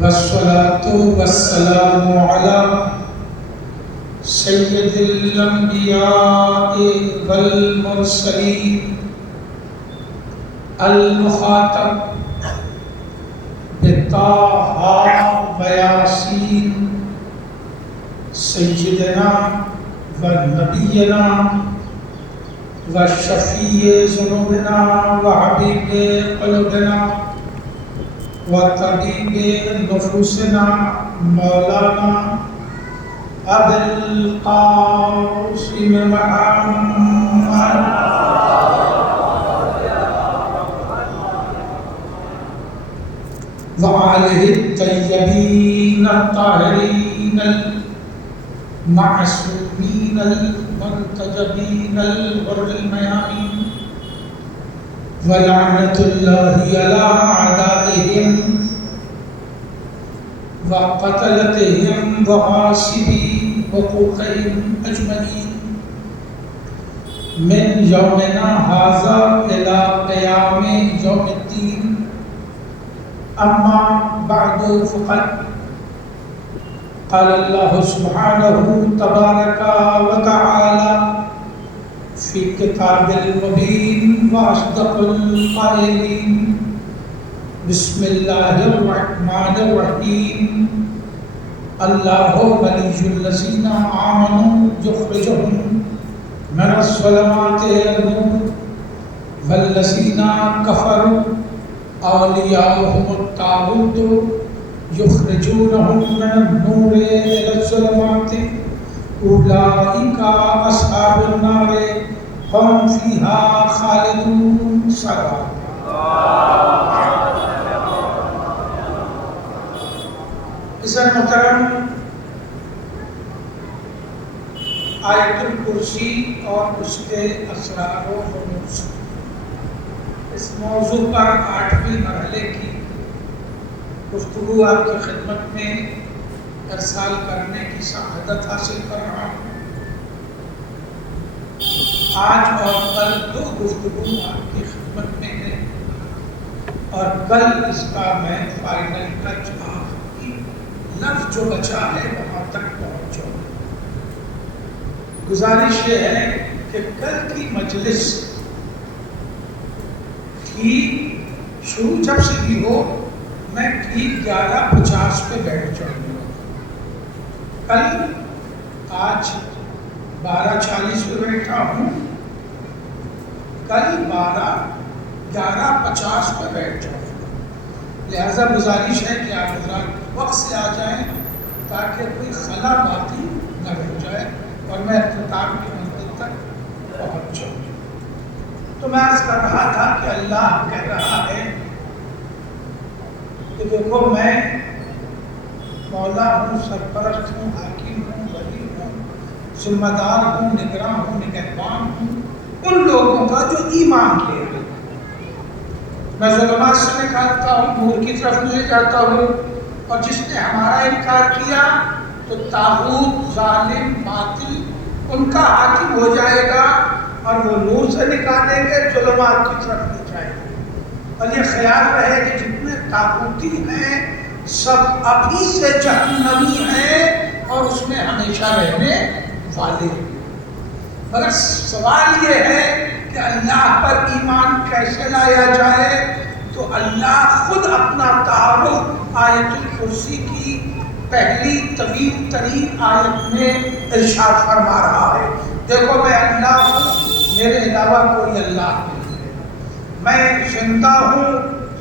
والصلاة والسلام على سيد الأنبياء والمرسلين المخاطب بطه وياسين سيدنا ونبينا وشفيع ذنوبنا وحبيب قلوبنا وطبيب نفوسنا مولانا أبي القاسم محمد وآله الطيبين الطاهرين المعصومين المنتجبين الغر الميامين ولعنة الله على أعدائهم وقتلتهم وغاصبي حقوقهم أجمعين من يومنا هذا إلى قيام يوم الدين. أما بعد فقد قال الله سبحانه تبارك وتعالى في كتاب المبين وأصدق القائلين بسم الله الرحمن الرحيم الله ولي الذين آمنوا يخرجهم من الظلمات إلى النور والذين كفروا أولياؤهم الطاغوت يخرجونهم من النور إلى الظلمات أولئك أصحاب النار هم فيها خالدون. صلوات عزت محترم، آیت الکرسی اور اس کے اسرار و رموز، اس موضوع پر 8ویں مرحلے کی گفتگو آپ کی خدمت میں ارسال کرنے کی سعادت حاصل کر رہا ہوں. آج اور کل 2 گفتگو آپ کی خدمت میں ہے اور کل اس کا میں فائنل ٹچ آخری لفظ جو بچا ہے وہاں تک پہنچو. گزارش یہ ہے کہ کل کی مجلس کی شروع جب سے بھی ہو میں ٹھیک 11:50 پہ بیٹھ جاؤں گا. کل آج 12:40 پہ بیٹھا ہوں، کل 11:50 پہ بیٹھ جاؤں گا. لہذا گزارش ہے کہ آپ حضرات وقت سے آ جائیں تاکہ کوئی خلا باقی نہ رہ جائے اور میں اختتام کی منزل تک پہنچ جاؤں. تو میں عرض کر رہا تھا کہ اللہ کہہ رہا ہے کہ دیکھو میں مولا ہوں، سرپرست ہوں، حاکم ہوں، ولی ہوں، ذمہ دار ہوں، نگراں ہوں، نگہبان ہوں ان لوگوں کا جو ایمان لے آئے. میں ظلمات سے نکالتا ہوں، نور کی طرف لے جاتا ہوں، اور جس نے ہمارا انکار کیا تو طاغوت، ظالم، باطل ان کا حاکم ہو جائے گا اور وہ نور سے نکالیں گے، ظلمات کی طرف لے جائیں گے. اور یہ خیال رہے کہ جتنے طاغوتی ہیں سب ابھی سے جہنمی ہیں اور اس میں ہمیشہ رہنے والے ہیں. مگر سوال یہ ہے کہ اللہ پر ایمان کیسے لایا جائے؟ تو اللہ خود اپنا تعارف آیت الکرسی کی پہلی طویل ترین آیت میں ارشاد فرما رہا ہے. دیکھو میں اللہ ہوں، میرے علاوہ کوئی اللہ نہیں ہے. میں زندہ ہوں،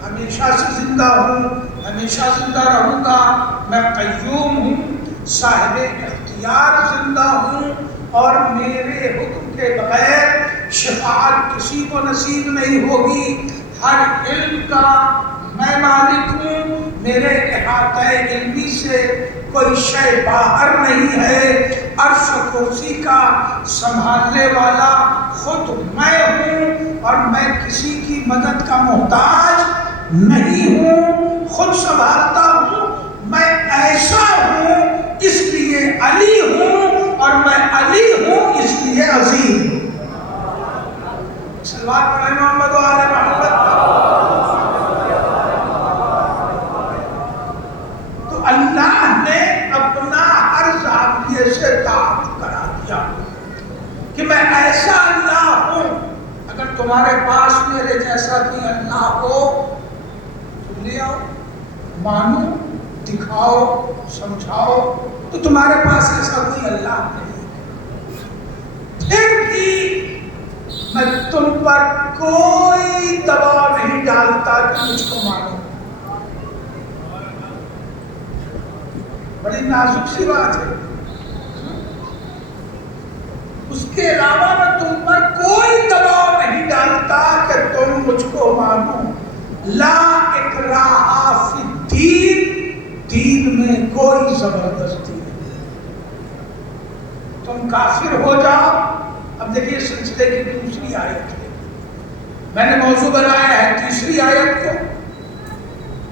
ہمیشہ سے زندہ ہوں، ہمیشہ زندہ رہوں گا. میں قیوم ہوں، صاحب اختیار زندہ ہوں، اور میرے حکم کے بغیر شفاعت کسی کو نصیب نہیں ہوگی. ہر علم کا میں مالک ہوں، میرے احاطہ علمی سے کوئی شے باہر نہیں ہے. عرش و کرسی کا سنبھالنے والا خود میں ہوں اور میں کسی کی مدد کا محتاج نہیں ہوں. خود سنبھالتا ہوں، میں ایسا ہوں اس لیے علی ہوں، اور میں علی ہوں اس لیے عظیم ہوں. صلوات پڑھیں محمد و آل محمد. مانو، دکھاؤ، سمجھاؤ، تو تمہارے پاس ایسا کوئی اللہ نہیں، پھر بھی میں تم پر کوئی دباؤ نہیں ڈالتا کہ مجھ کو مانو۔ بڑی نازک سی بات ہے۔ اس کے علاوہ میں تم پر کوئی دباؤ نہیں ڈالتا کہ تم مجھ کو مانو۔ لا اکراہ فی الدین، دین میں کوئی زبردستی نہیں۔ تم کافر ہو جاؤ۔ اب دیکھیے سلسلے کی دوسری آیت ہے، میں نے موضوع بنایا ہے تیسری آیت کو،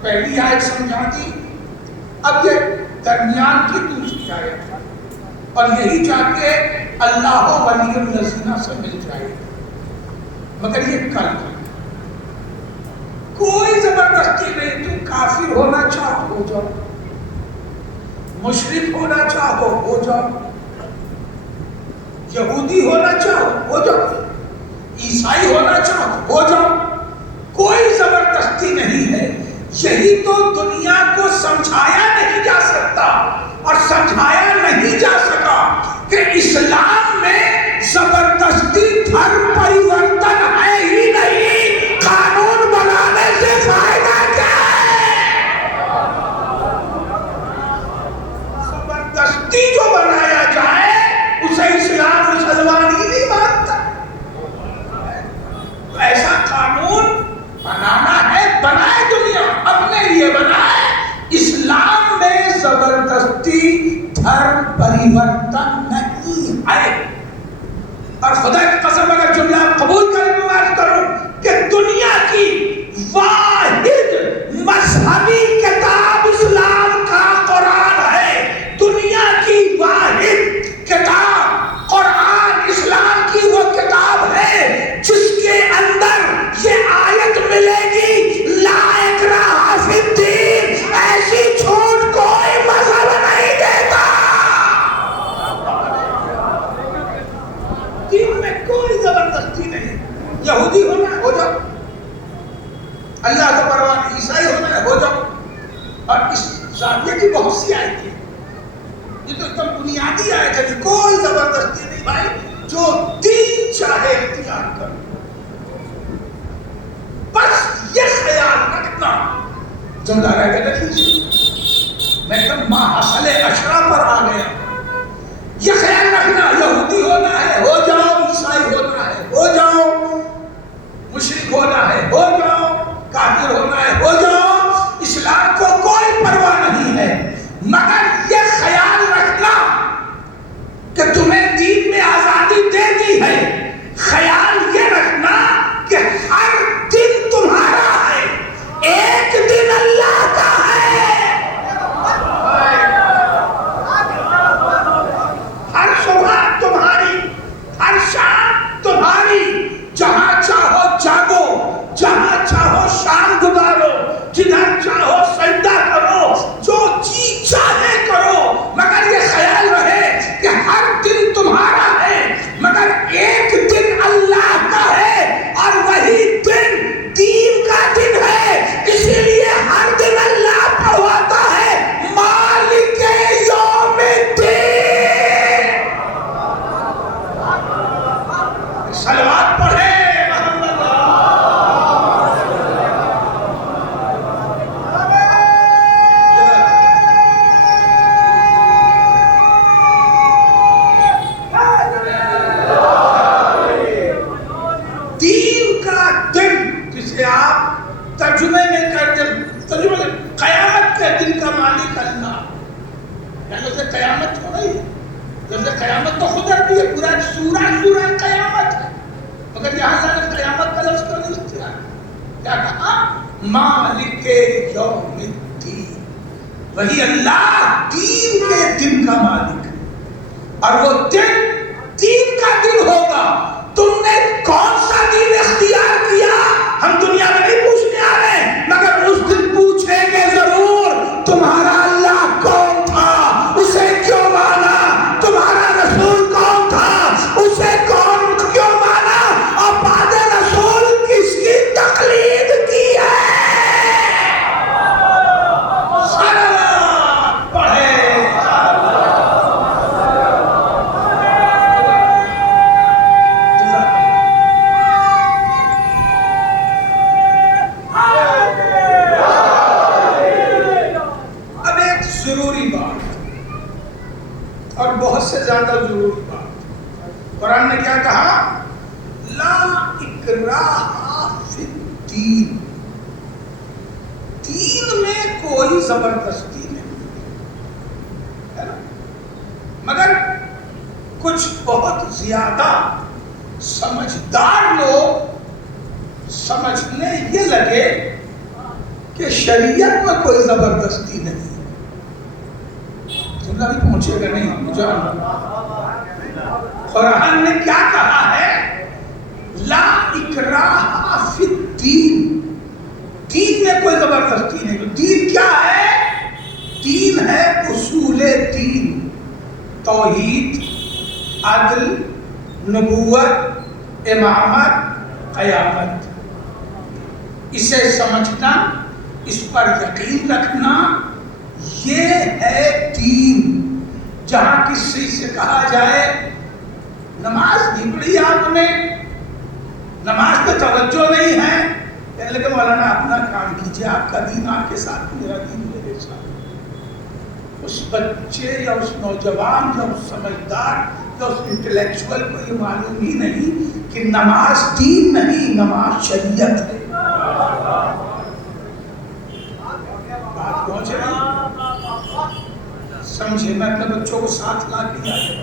پہلی آیت سمجھا دی، اب یہ درمیان کی دوسری آیت ہے، اور یہی جا کے اللہ ولی الذین سے مل جائے گا، مگر یہ کل کوئی زبردستی نہیں۔ تم کافر ہونا چاہو ہو جاؤ، مشرک ہونا چاہو ہو جاؤ، یہودی ہونا چاہو ہو جاؤ، عیسائی ہونا چاہو ہو جاؤ، کوئی زبردستی نہیں ہے۔ یہی تو دنیا کو سمجھایا نہیں جا سکتا اور سمجھایا نہیں جا سکا کہ اسلام میں زبردستی دھرم پریورتن ہے ہی نہیں، قانون بنانے سے فائدہ کیا ہے؟ زبردستی جو بنایا جائے اسے اسلام مسلمان ہی نہیں مانتا۔ ایسا قانون بنانا ہے، بنائے دنیا اپنے لیے بنائے، اسلام میں زبردستی دھرم پریورتن نہیں ہے۔ اور خدا کی قسم اگر جملہ قبول کریں تو میں کروں کہ دنیا کی واحد مذہبی کتاب اسلام کا قرآن ہے، دنیا کی واحد کتاب قرآن اسلام کی وہ کتاب ہے جس کے اندر یہ آیت ملے گی، لا اکراہ فی الدین، ایسی چھوٹ کوئی مذہب نہیں دیتا۔ دین میں کوئی زبردستی نہیں، یہودی ہونا ہے ہو جاؤ، اللہ کو پرواہ نہیں، عیسائی ہونا ہے ہو جاؤ۔ اور اس زاویے کی بہت سی آیت ہے، یہ تو ایک دم بنیادی آیت ہے، کوئی زبردستی نہیں بھائی، جو دین چاہے اختیار کرو۔ بس یہ خیال رکھنا، جملہ رہ کے رکھیے، میں ایک دم ماحصل اشرا پر آ گیا۔ یہ خیال رکھنا، یہودی ہونا ہے ہو جاؤ، عیسائی ہونا ہے ہو جاؤ، مشرک ہونا ہے ہو جاؤ، کافر ہونا ہے ہو جاؤ، اسلام کو کوئی پرواہ نہیں ہے، مگر یہ خیال رکھنا کہ تمہیں دین میں آزادی دے دی ہے، خیال یہ رکھنا کہ ہر دن تمہارا ہے، ایک دن اللہ کا ہے۔ ہر صبح تمہاری، ہر شام تمہاری، جہاں چاہو جاگو، جہاں چاہو شام گزارو، جدھر چاہو سجدہ کرو، جو جی چاہے کرو، مگر یہ خیال رہے کہ ہر دن تمہارا ہے، مگر ایک دن اللہ کا ہے، اور وہی دن دین کا دن ہے، اسی لیے ہر دن اللہ پڑھواتا ہے مالک یوم الدین۔ صلوات پڑھے ترجمے میں کہتے ہیں، ترجمے میں قیامت کے دن کا مالک اللہ، یعنی لفظ قیامت ہو رہی ہے، لفظ قیامت تو خود بھی ہے، پورا سورہ قیامت ہے، مگر یہاں اللہ نے قیامت کا لفظ کو نہیں استعمال کیا کہا؟ مالک یوم الدین، وہی اللہ دین کے دن کا مالک ہے، اور وہ دین کا دن ہوگا۔ تم نے کون سا دین اختیار کیا ہم دنیا میں نہیں پوچھنے آ رہے ہیں، مگر اس دن پوچھیں گے ضرور، تمہارا اللہ کون تھا، اسے کیوں مانا، تمہارا رسول کون تھا، اسے کون کیوں مانا، اور بعد رسول کس کی تقلید کی ہے۔ سے زیادہ ضروری بات. قرآن نے کیا کہا؟ لا اکراہ فی الدین. دین میں کوئی زبردستی نہیں ہے نا. مگر کچھ بہت زیادہ سمجھدار لوگ سمجھنے یہ لگے کہ شریعت میں کوئی زبردستی نہیں. جملہ بھی پہنچے گا نہیں مجھے. قرآن نے کیا کہا ہے؟ لا اکراہ فی الدین. دین میں کوئی زبردستی نہیں. دین کیا ہے؟ دین ہے اصول دین. توحید، عدل، نبوت، امامت، قیامت. اسے سمجھنا، اس پر یقین رکھنا، یہ ہے دین. جہاں کسی سے کہا جائے نماز نہیں پڑھی آپ نے، نماز پہ توجہ نہیں ہے، کہنے لگے مولانا اپنا کام کیجئے، آپ کا دین آپ کے ساتھ، میرا دین میرے ساتھ. اس بچے یا اس نوجوان یا اس سمجھدار یا اس انٹلیکچوئل کو یہ معلوم ہی نہیں کہ نماز دین نہیں، نماز شریعت ہے. بات پہنچ رہی سمجھے؟ میں اپنے بچوں کو ساتھ لا کے آیا.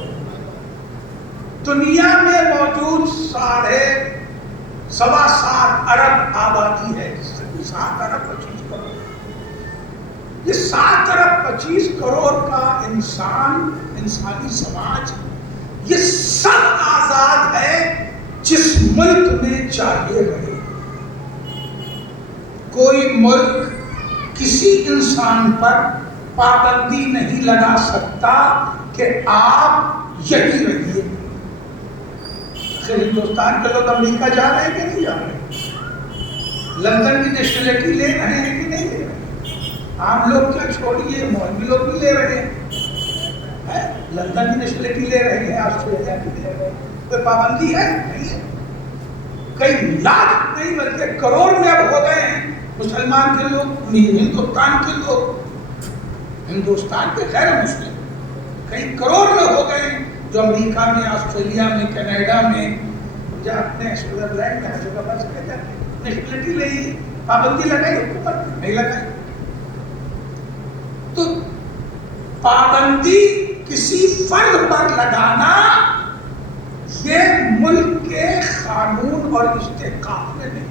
دنیا میں موجود 7.25 ارب آبادی ہے. 7 ارب 25 کروڑ. یہ 7 ارب 25 کروڑ کا انسانی سماج، یہ سب آزاد ہے جس ملک میں چاہے رہے. کوئی ملک کسی انسان پر پابندی نہیں لگا سکتا کہ آپ یہی رہیے. ہندوستان کے لوگ امریکہ جا رہے ہیں کہ نہیں جا رہے؟ لندن کی نیشنلٹی لے رہے ہیں کہ نہیں لے رہے؟ عام لوگ کیا چھوڑیے، مولوی لوگ بھی لے رہے ہیں. لندن کی نیشنلٹی لے رہے ہیں، آسٹریلیا کی لے رہے ہیں. کوئی پابندی ہے؟ نہیں ہے. کئی لاکھ نہیں بلکہ کروڑ میں اب ہو گئے ہیں مسلمان کے لوگ، ہندوستان کے لوگ. ہندوستان کے غیر مسلم کئی کروڑ میں ہو گئے ہیں جو امریکہ میں، آسٹریلیا میں، کینیڈا میں، یا اپنے سوئٹزرلینڈ میں ہر جگہ بس کہتے ہیں نیشنلٹی لئی. پابندی لگائی حکومت نہیں لگائی. تو پابندی کسی فرد پر لگانا یہ ملک کے قانون اور استحقاق میں نہیں.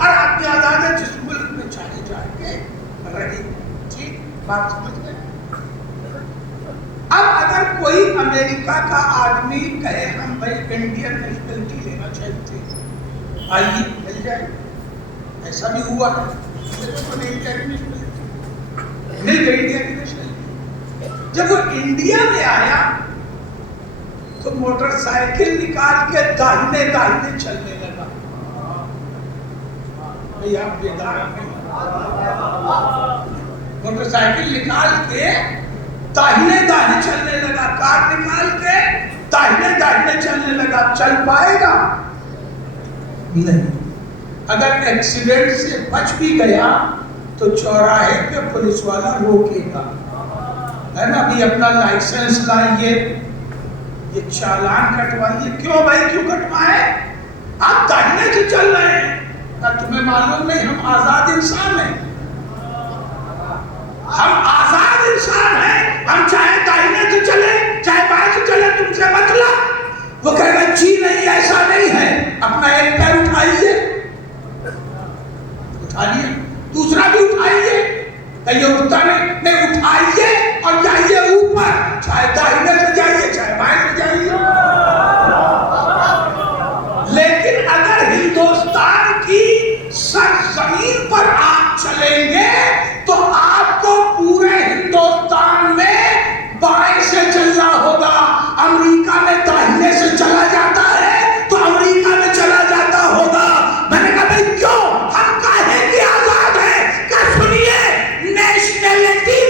ہر آدمی آزاد ہے جس ملک میں چاہے جا کے رہے. ٹھیک بات سمجھ گئے؟ اب اگر کوئی امریکہ کا آدمی کہے ہم بھائی انڈین نیشنلٹی لینا چاہتے ہیں، آئیے مل جائے. ایسا بھی ہوا ہے. مل گئی انڈیا کی نیشنلٹی. جب وہ انڈیا میں آیا تو موٹر سائیکل نکال کے داہنے داہنے چلنے لگا. بھئی آپ بیدار ہیں؟ موٹر سائیکل نکال کے داہنے داہنے چلنے لگا. کار نکال کے داہنے داہنے چلنے لگا. چل پائے گا؟ نہیں. اگر ایکسیڈنٹ سے بچ بھی گیا تو چوراہے پہ پولیس والا روکے گا، ہے نا. ابھی اپنا لائسنس لائیے، یہ چالان کٹوائیے. کیوں بھائی کیوں کٹوائے؟ آپ داہنے سے چل رہے ہیں. تمہیں معلوم نہیں ہم آزاد انسان ہیں، ہم آزاد انسان ہیں. ہم چاہے داہنے سے چلیں چاہے بائیں سے چلیں، تم سے مطلب. وہ کہہ رہا جی نہیں ایسا نہیں ہے. اپنا ایک پیر اٹھائیے، اٹھا لیے، دوسرا بھی اٹھائیے. کہیں اٹھتا نہیں، اٹھائیے اور جائیے اوپر. چاہے داہنے سے جائیے چاہے بائیں سے جائیے. لیکن اگر ہندوستان کی سرزمین پر آپ چلیں گے تو آپ کو پورے ہندوستان میں بائیں سے چلنا ہوگا. امریکہ میں داہنے سے چلا جاتا ہے تو امریکہ میں چلا جاتا ہوگا. میں نے کہا بھائی کیوں؟ ہم کاہے کی آزاد ہیں؟ کہ سنیے نیشنلٹی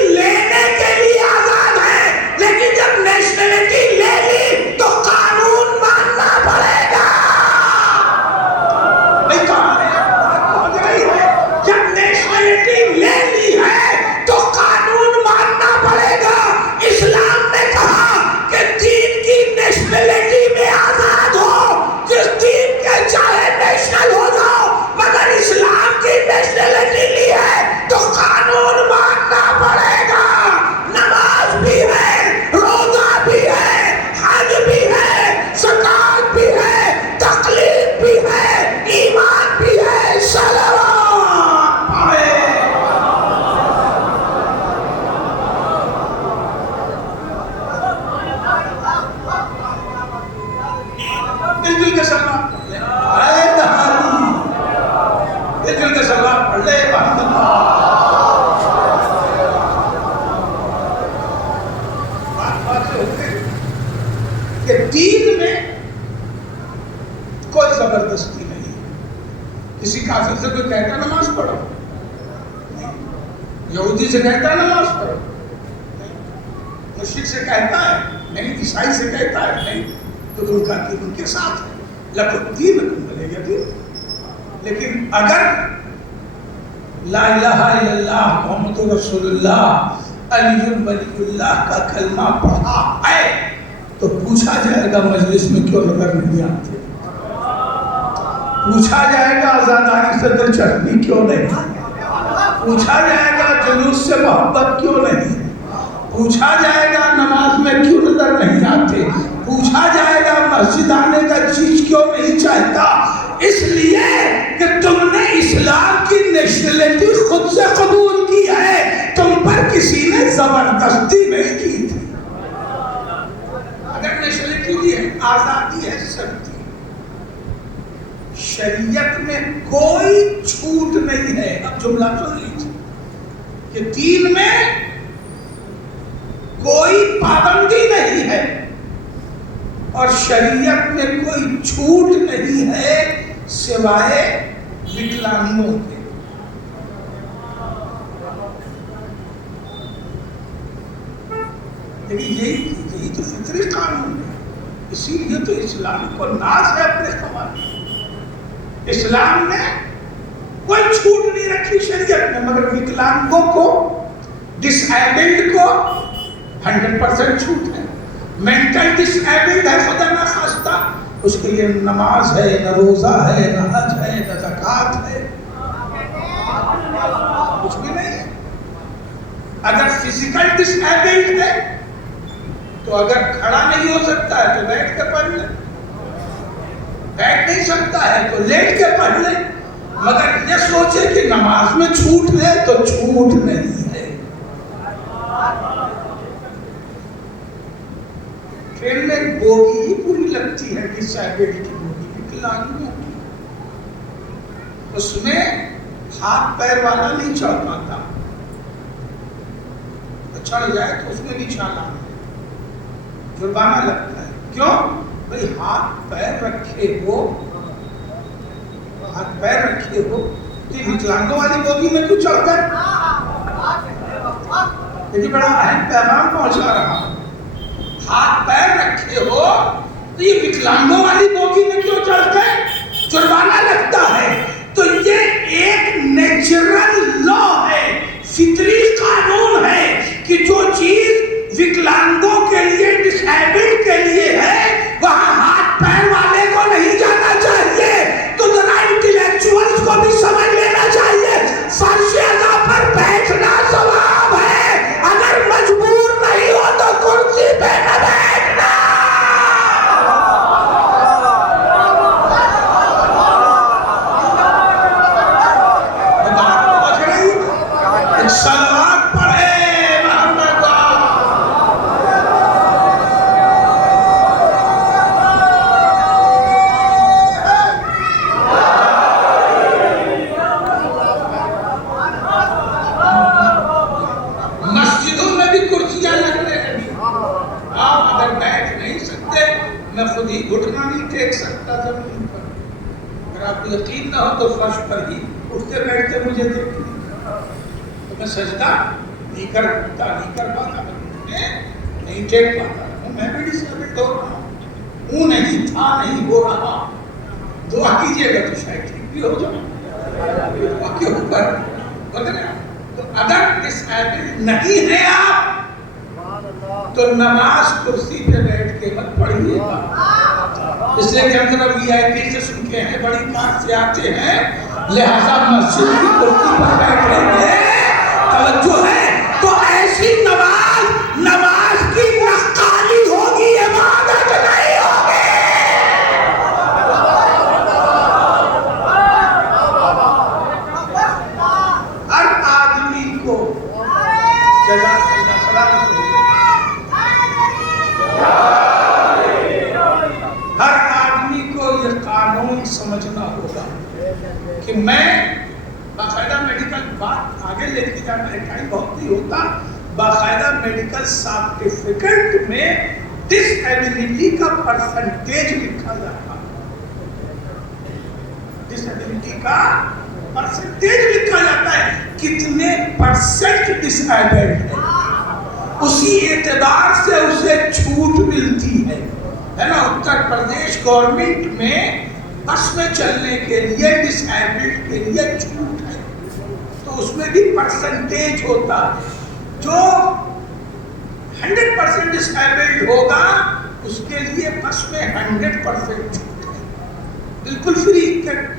یہودی سے کہتا ہے نماز پڑھو، مشرک سے کہتا ہے نہیں، عیسائی سے کہتا ہے نہیں، تو ان کا دین ان کے ساتھ ہے، لکم دینکم ولی دین۔ لیکن اگر لا الہ الا اللہ محمد رسول اللہ علی ولی اللہ کا کلمہ پڑھا ہے تو پوچھا جائے گا مجلس میں کیوں نظر نہیں آتے، پوچھا جائے گا آزاداری سے دلچسپی کیوں نہیں، پوچھا جائے گا جلوس سے محبت کیوں نہیں، پوچھا جائے گا نماز میں کیوں نظر نہیں آتے، پوچھا جائے گا مسجد آنے کا چیز کیوں نہیں چاہتا، اس لیے کہ تم نے اسلام کی نیشنلٹی خود سے قبول کی ہے، تم پر کسی نے زبردستی نہیں کی تھی۔ اگر نیشنلٹی دی ہے، آزادی ہے، سختی، شریعت میں کوئی چھوٹ نہیں ہے۔ اب جملہ سن لیجیے کہ دین میں کوئی پابندی نہیں ہے اور شریعت میں کوئی چھوٹ نہیں ہے سوائے وکلانگوں کے۔ لیکن یہی تو فطری قانون ہے، اسی لیے تو اسلام کو ناز ہے اپنے قوانین۔ اسلام نے کوئی چھوٹ نہیں رکھی شریعت میں، مگر وکلانگوں کو، ڈس ایبلڈ کو 100% چھوٹ ہے۔ مینٹل ڈس ایبلڈ ہے خدا نہ خواستہ، اس کے لیے نماز ہے، نہ روزہ ہے، نہ حج ہے، نہ زکوٰۃ ہے، کچھ بھی نہیں ہے۔ اگر فزیکل ڈس ایبلڈ ہے تو اگر کھڑا نہیں ہو سکتا ہے تو بیٹھ کے پڑھ لے، بیٹھ نہیں سکتا ہے تو لیٹ کے پڑھ لے، مگر یہ سوچے کہ نماز میں چھوٹ ہے تو چھوٹ نہیں ہے۔ ٹرین میں بوگی ہی پوری لگتی ہے، ڈس ایبلڈ کی بوگی، وکلانگوں کی، اس میں ہاتھ پیر والا نہیں چڑھ پاتا، چڑھ جائے تو اس میں بھی چالان ہے، جرمانہ لگتا ہے۔ کیوں؟ بھئی ہاتھ پیر رکھے ہو، ہاتھ پیر رکھے ہو تو وکلانگوں والی بوگی میں کیوں چڑھ گئے؟ لیکن بڑا اہم پیغام پہنچا رہا ہوں، ہاتھ پیر رکھے ہو تو یہ وکلانگوں والی بوگی میں کیوں چڑھ گئے؟ جرمانہ لگتا ہے۔ تو یہ ایک نیچرل لا ہے، فطری قانون ہے کہ جو چیز وکلانگوں کے لیے، ڈس ایبلڈ کے لیے ہے، وہاں ہاتھ پیر والے کو نہیں جانا چاہیے۔ تو ذرا انٹلیکچوئلز کو بھی سمجھ لینا چاہیے، فرش ادا پر بیٹھنا ثواب ہے، اگر مجبور نہیں ہو تو کرسی پہ نہ بیٹھنا۔ صلوات پڑھے محمد۔ مسجدوں میں بھی کرسیاں لگ رہے ہیں، آپ اگر بیٹھ نہیں سکتے، میں خود ہی گھٹنا نہیں ٹیک سکتا زمین پر، اگر آپ کو یقین نہ ہو تو فرش پر ہی اٹھتے بیٹھتے مجھے دیکھیں، میں سجدہ نہیں کر پاتا، نہیں ٹیک پاتا، میں بھی ڈسیبلڈ ہو رہا ہوں، نہیں تھا، نہیں ہو رہا، دعا کیجئے گا تو شاید ٹھیک بھی ہو جاؤں، دعا کے اوپر بدلے۔ تو اگر ڈسیبلڈ نہیں ہے آپ تو نماز کرسی پہ بیٹھ کے مت پڑھیے گا، اس لیے کہ اندر وی آئی پی سے سن کے ہیں، بڑی کار سے آتے ہیں، لہذا مسجد کی کرسی پر بیٹھ رہے ہیں، توجہ ہے۔ تو ایسی نماز کی نقالی ہوگی، عبادت نہیں ہوگی۔ ہر آدمی کو جزاک اللہ سلامت ہے، ہر آدمی کو یہ قانون سمجھنا ہوگا کہ میں باقاعدہ میڈیکل، بات آگے لے کے جانا ہے، ٹائم بہت نہیں ہوتا، باقاعدہ میڈیکل سرٹیفکیٹ میں ڈس ایبلٹی کا پرسنٹیج لکھا جاتا ہے، ڈس ایبلٹی کا پرسنٹیج لکھا جاتا ہے کتنے پرسنٹ ڈس ایبلڈ ہے، اسی اعتبار سے اسے چھوٹ ملتی ہے نا۔ اتر پردیش گورنمنٹ میں بس میں چلنے کے لیے ڈس ایبلڈ کے لیے چھوٹ ہے، تو اس میں بھی پرسنٹیج ہوتا ہے۔ جو 100% ڈس ایبلڈ ہوگا اس کے لیے بس میں 100% چھوٹ ہے، بالکل فری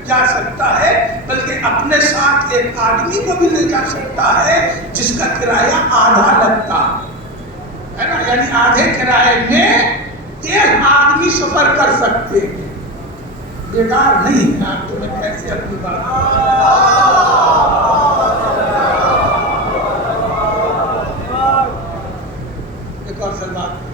جا سکتا ہے، بلکہ اپنے ساتھ ایک آدمی کو بھی لے جا سکتا ہے جس کا کرایہ آدھا لگتا ہے نا، یعنی آدھے کرائے میں 13 آدمی سفر کر سکتے ہیں۔ بیکار نہیں ہے، آپ تو میں کیسے اپنی بات ایک اور سر بات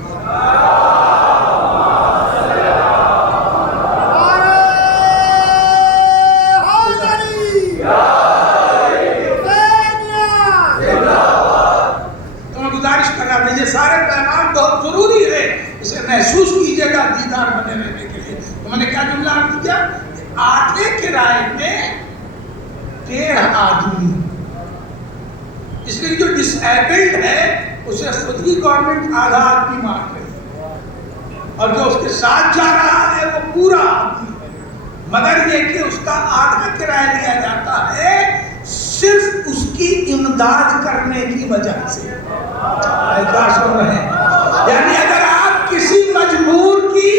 یہ سارے پیغام بہت ضروری ہے، اسے محسوس کیجئے گا دیدار بنے رہنے کے لیے۔ تو میں نے کیا جملہ عرض کیا؟ آدھے کرائے میں 13 آدمی، اس لیے جو ڈس ایبلڈ ہے اسے خود ہی گورنمنٹ آدھا آدمی مان رہی ہے، اور جو اس کے ساتھ جا رہا ہے وہ پورا آدمی ہے، مگر یہ کہ اس کا آدھا کرایہ لیا جاتا ہے صرف اس کی امداد کرنے کی وجہ سے۔ کیا سن رہے ہیں؟ یعنی اگر آپ کسی مجبور کی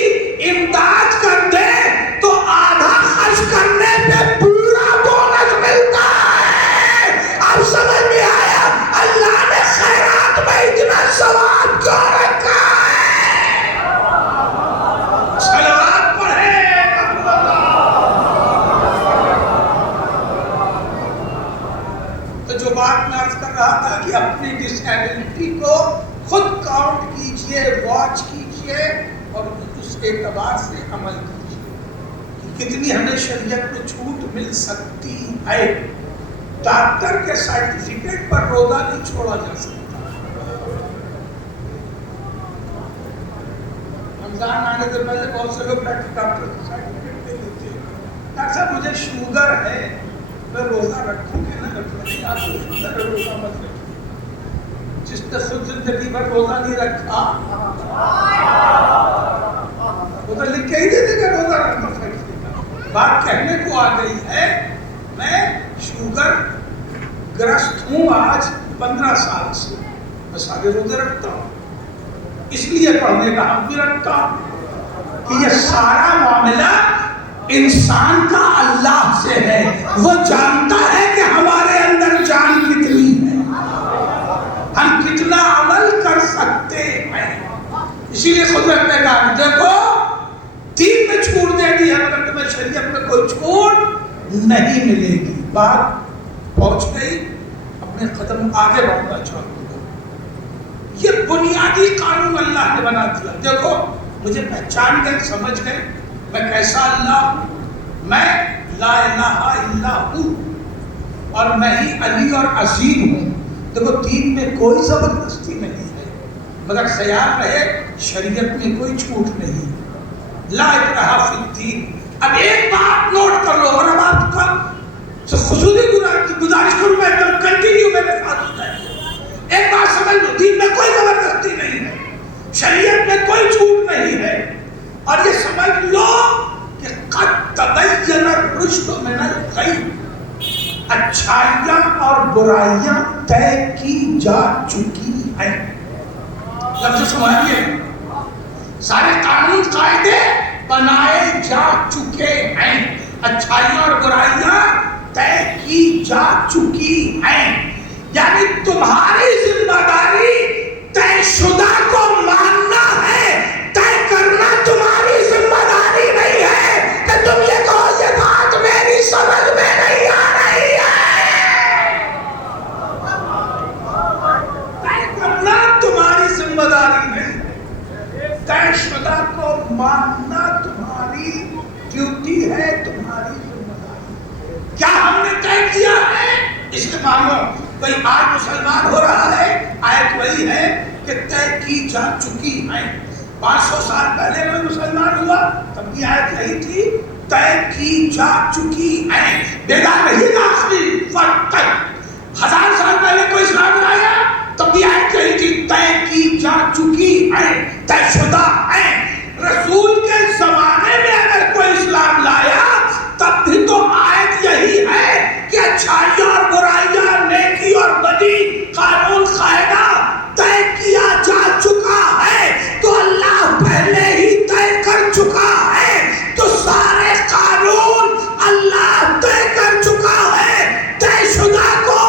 امداد کر دیں تو آدھا خرچ کرنے پہ پورا بونس ملتا ہے۔ اب سمجھ میں آیا اللہ نے خیرات میں اتنا ثواب کیوں رکھا ہے؟ صلوات پڑھیں۔ تو جو بات میں عرض کر رہا تھا کہ اپنی ڈس ایبلٹی کو خود کاؤنٹ کیجئے، واچ کیجئے اور اس اعتبار سے عمل کیجئے کہ کتنی ہمیں شریعت میں چھوٹ مل سکتی ہے۔ ڈاکٹر کے سرٹیفکیٹ پر روزہ نہیں چھوڑا جا سکتا۔ رمضان آنے سے پہلے بہت سے لوگ ڈاکٹر کے سرٹیفکیٹ دے دیتے ہیں، ڈاکٹر صاحب مجھے شوگر ہے، میں روزہ رکھوں کہ نہ رکھوں؟ آپ کو شوگر ہے، روزہ مت رکھیں۔ جس نے خود زندگی بھر روزہ نہیں رکھا وہ تو لکھ کے ہی دے دے گا روزہ رکھنا فرض۔ بات کہنے کو آ گئی ہے میں شوگر گرست ہوں آج 15 سال سے، میں سارے روزے رکھتا ہوں، اس لیے پڑھنے کا حق بھی رکھتا ہوں کہ یہ سارا معاملہ انسان کا اللہ سے ہے، وہ جانتا ہے کہ ہمارے اندر جان کتنی ہے، ہم کتنا عمل کر سکتے ہیں۔ اسی لیے قدرت نے کہا دیکھو دین میں چھوٹ دے دی ہے مگر تمہیں شریعت میں کوئی چھوٹ نہیں ملے گی۔ بات پہنچ گئی، اپنے قدم آگے بڑھنا چاہوں گا۔ یہ بنیادی قانون اللہ نے بنا دیا۔ دیکھو مجھے پہچان گئے، سمجھ گئے میں کیسا اللہ ہوں، میں لا الہ الا ہوں اور میں ہی علی اور عظیم ہوں۔ دیکھو دین میں کوئی زبردستی نہیں ہے، مگر خیال رہے شریعت میں کوئی چھوٹ نہیں، لا اکراہ فی الدین۔ اب ایک بات نوٹ کر لو اور اب آپ کا خصوصی گزارش کروں میں ایک کنٹینیو میرے ساتھ ہو جائے۔ ایک بات سمجھ لو، دین میں کوئی زبردستی نہیں ہے، شریعت میں کوئی چھوٹ نہیں ہے، اور یہ سمجھ لو کہ قد تبین الرشد من الغی، اچھائیاں اور برائیاں طے کی جا چکی ہیں۔ لفظ سمجھئے، سارے قانون قاعدے بنائے جا چکے ہیں، اچھائیاں اور برائیاں طے کی جا چکی ہیں، یعنی تمہاری ذمہ داری طے شدہ کو ماننا ہے، طے کرنا تمہاری ذمہ داری نہیں ہے کہ تم یہ کہو یہ بات میری سمجھ میں نہیں آ رہی ہے۔ طے کرنا تمہاری ذمہ داری نہیں، طے شدہ کو ماننا تمہاری ڈیوٹی ہے، تمہاری ذمہ داری۔ کیا ہم نے طے کیا ہے اس کے مانو؟ کوئی آج مسلمان ہو رہا ہے، آیت وہی ہے کہ طے کی جا چکی ہیں۔ 500 سال پہلے میں مسلمان ہوا تب بھی آیت یہی تھی طے کی جا چکی ہیں. بیدار رہیے گا. آخری وقت 1000 سال پہلے کوئی اسلام لایا تب بھی آیت کہی تھی طے کی جا چکی ہیں, طے شدہ ہیں. رسول کے زمانے میں اگر کوئی اسلام لایا تب بھی تو آیت یہی ہے کہ اچھائیاں اور برائیاں, نیکی اور بدی, قانون قاعدہ طے کیا جا چکا ہے. تو اللہ پہلے ہی طے کر چکا ہے, تو سارے قانون اللہ طے کر چکا ہے. طے شدہ کو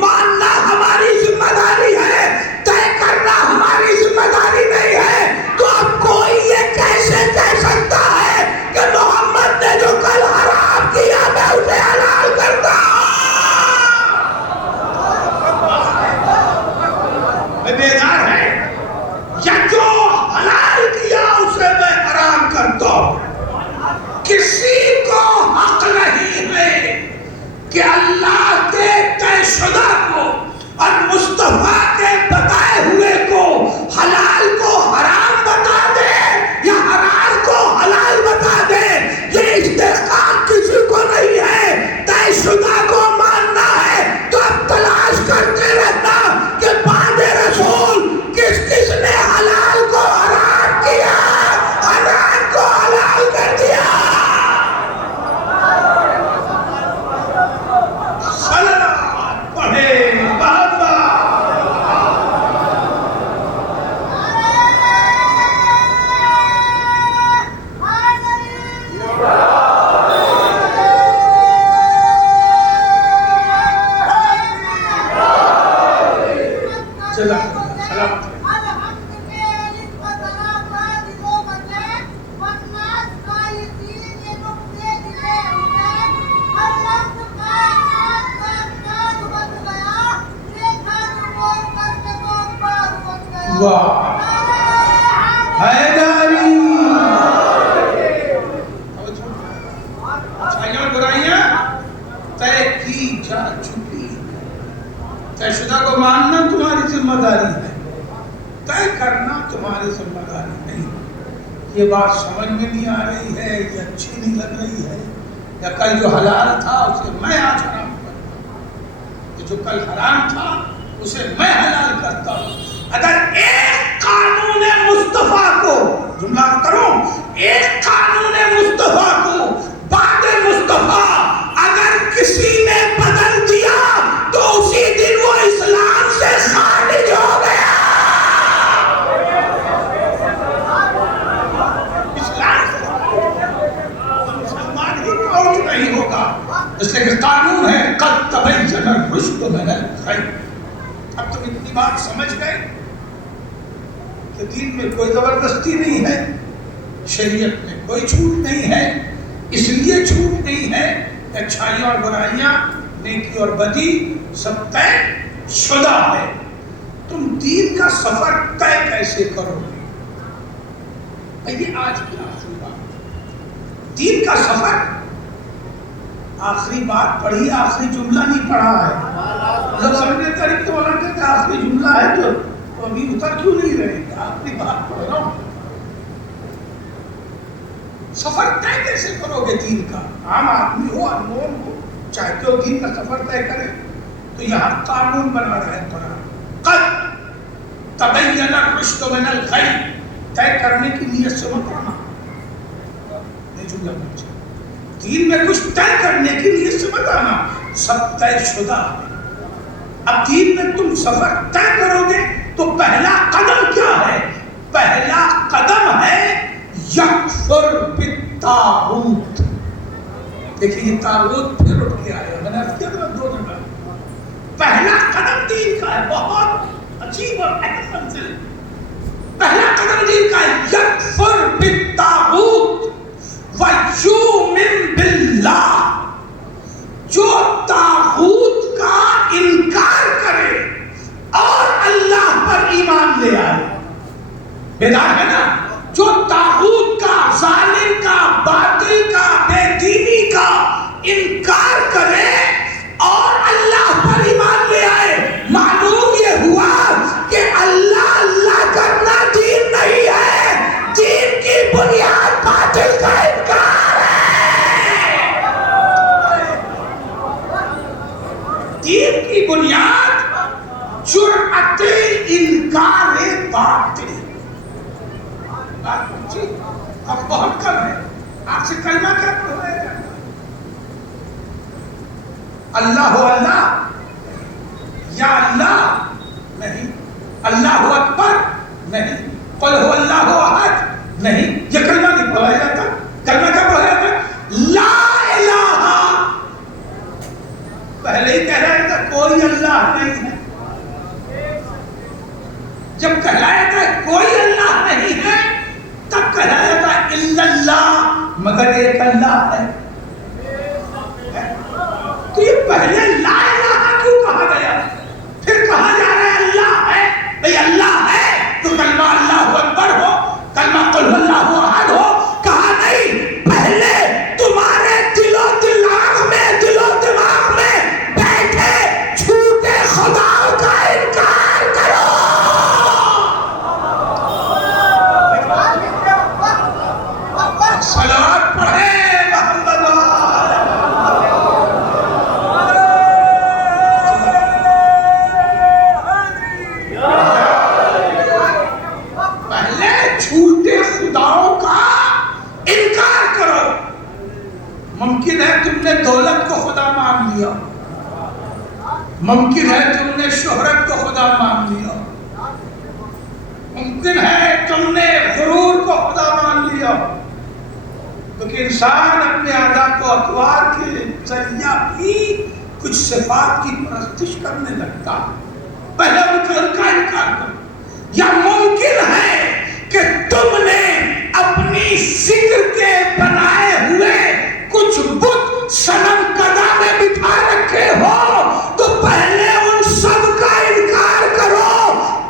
ماننا ہماری ذمہ داری ہے, طے کرنا ہماری ذمہ داری نہیں ہے. تو اب کوئی یہ کیسے کہہ سکتا ہے کہ محمد نے جو کل حرام کیا میں اسے حلال کرتا ہوں؟ بیدار ہے, یا جو حلال کیا اسے میں حرام کرتا ہوں. کسی کو حق نہیں ہے کہ اللہ کے طے شدہ کو اور مصطفیٰ کے بتائے ہوئے کو حلال کو حرام بتا دے یا حرام کو حلال بتا دے. یہ استحقاق کسی کو نہیں ہے. طے شدہ کو ماننا ہے تو اب تلاش کرتے رہنا کہ بعد رسول کس کس نے حلال کو حرام کیا, حرام کو حلال کر دیا. صلوات پڑھے بابا. سلامت حیداری. اچھائیاں اور برائیاں طے کی جا چکی. طے شدہ کو ماننا تمہاری ذمہ داری ہے, طے کرنا تمہاری ذمہ داری نہیں. یہ بات سمجھ میں نہیں آ رہی ہے, یہ اچھی نہیں لگ رہی ہے. یا کل جو حلال تھا اسے میں آج حرام کرتا ہوں, جو کل حرام تھا اسے میں حلال کرتا ہوں. اگر ایک قانون مصطفیٰ کو, جملہ کرو, ایک قانون مصطفیٰ کو بعد مصطفیٰ اگر کسی نے بدل دیا تو اسی دن وہ اسلام سے خارج ہو گیا. اسلام سے مسلمان ہی کاؤنٹ نہیں ہوگا, اس لیے کہ قانون ہے قد تبین الرشد من الغی. اب تم اتنی بات سمجھ گئے کہ دین میں کوئی زبردستی نہیں ہے, شریعت میں کوئی چھوٹ نہیں ہے. اس لیے چھوٹ نہیں ہے کہ اچھائیاں اور برائیاں, نیکی اور بدی سب طے شدہ ہے. تم دین کا سفر طے کیسے کرو گے؟ یہ آج کی آخری بات. دین کا سفر, آخری بات پڑھی, آخری جملہ نہیں پڑھا ہے. جب سمجھنے طریق تو بنا کہ آخری جملہ ہے تو ابھی اتر کیوں نہیں رہے گا, آخری بات پڑھ رہا ہوں. سفر طے کیسے کرو گے دین کا؟ عام آدمی ہو, انمول ہو, چاہتے ہو دین کا سفر طے کرے تو یہاں قانون بنا رہے پڑا. قد تبین الرشد من الغی. طے کرنے کی نیت سے مت آنا, یہ جملہ بچے. دین میں کچھ طے کرنے کی نیت سے مت آنا, سب طے شدہ ہے. اب دین میں تم سفر طے کرو گے تو پہلا قدم کیا ہے؟ پہلا قدم ہے یکفر بالطاغوت. دیکھیے یہ طاغوت پھر اٹھ کے آیا, میں نے عرض کیا تھا 2 جگہ. پہلا قدم دین کا ہے, بہت عجیب اور اہم منزل. پہلا قدم دین کا ہے یکفر بالطاغوت ویؤمن باللہ. جو طاغوت کا انکار کرے اور اللہ پر ایمان لے آئے. بیدار ہے نا؟ جو طاغوت کا, ظالم کا, باطل کا, بے دینی کا انکار کرے اور اللہ پر ایمان لے آئے, معلوم یہ ہوا کہ اللہ اللہ کرنا دین نہیں ہے, دین کی بنیاد باطل کا انکار ہے. سرات انکار باطل. بات پوچھی اب بہت کم ہے. آپ سے کلمہ کیا پڑھوایا جاتا؟ اللہ ہو اللہ یا اللہ نہیں، اللہ اکبر نہیں، قل ہو اللہ احد نہیں. یہ کلمہ نہیں پڑھایا جاتا. کلمہ کیا پڑھایا جاتا؟ لا الہ. پہلے ہی کہہ رہا تھا کوئی اللہ نہیں ہے. جب کہلایا تھا کوئی اللہ نہیں ہے تب کہلایا تھا الا اللہ، مگر ایک اللہ ہے. تو یہ پہلے لا الہ کیوں کہا گیا، پھر کہا جا رہا ہے اللہ ہے؟ بھئی اللہ ہے تو کلمہ اللہ اکبر ہو، کلمہ قل اللہ احد ہو. کہا نہیں، پہلے تمہارے دل و دماغ میں بیٹھے جھوٹے خدا کا انکار کرو. صلوات پڑھے محمد پہلے جھوٹے خداؤں کا انکار کرو. ممکن ہے تم نے دولت کو خدا مان لیا، ممکن ہے تم نے شہرت کو خدا مان لیا، ممکن ہے تم نے غرور کو خدا مان لیا. کیونکہ انسان اپنے اعضاء کو اطوار کے ذریعہ بھی کچھ صفات کی پرستش کرنے لگتا. پہلے ان کا انکار کرو. یا ممکن ہے کہ تم نے اپنی ذکر کے بنائے ہوئے کچھ بت صنم کدا میں بٹھا رکھے ہو، تو پہلے ان سب کا انکار کرو،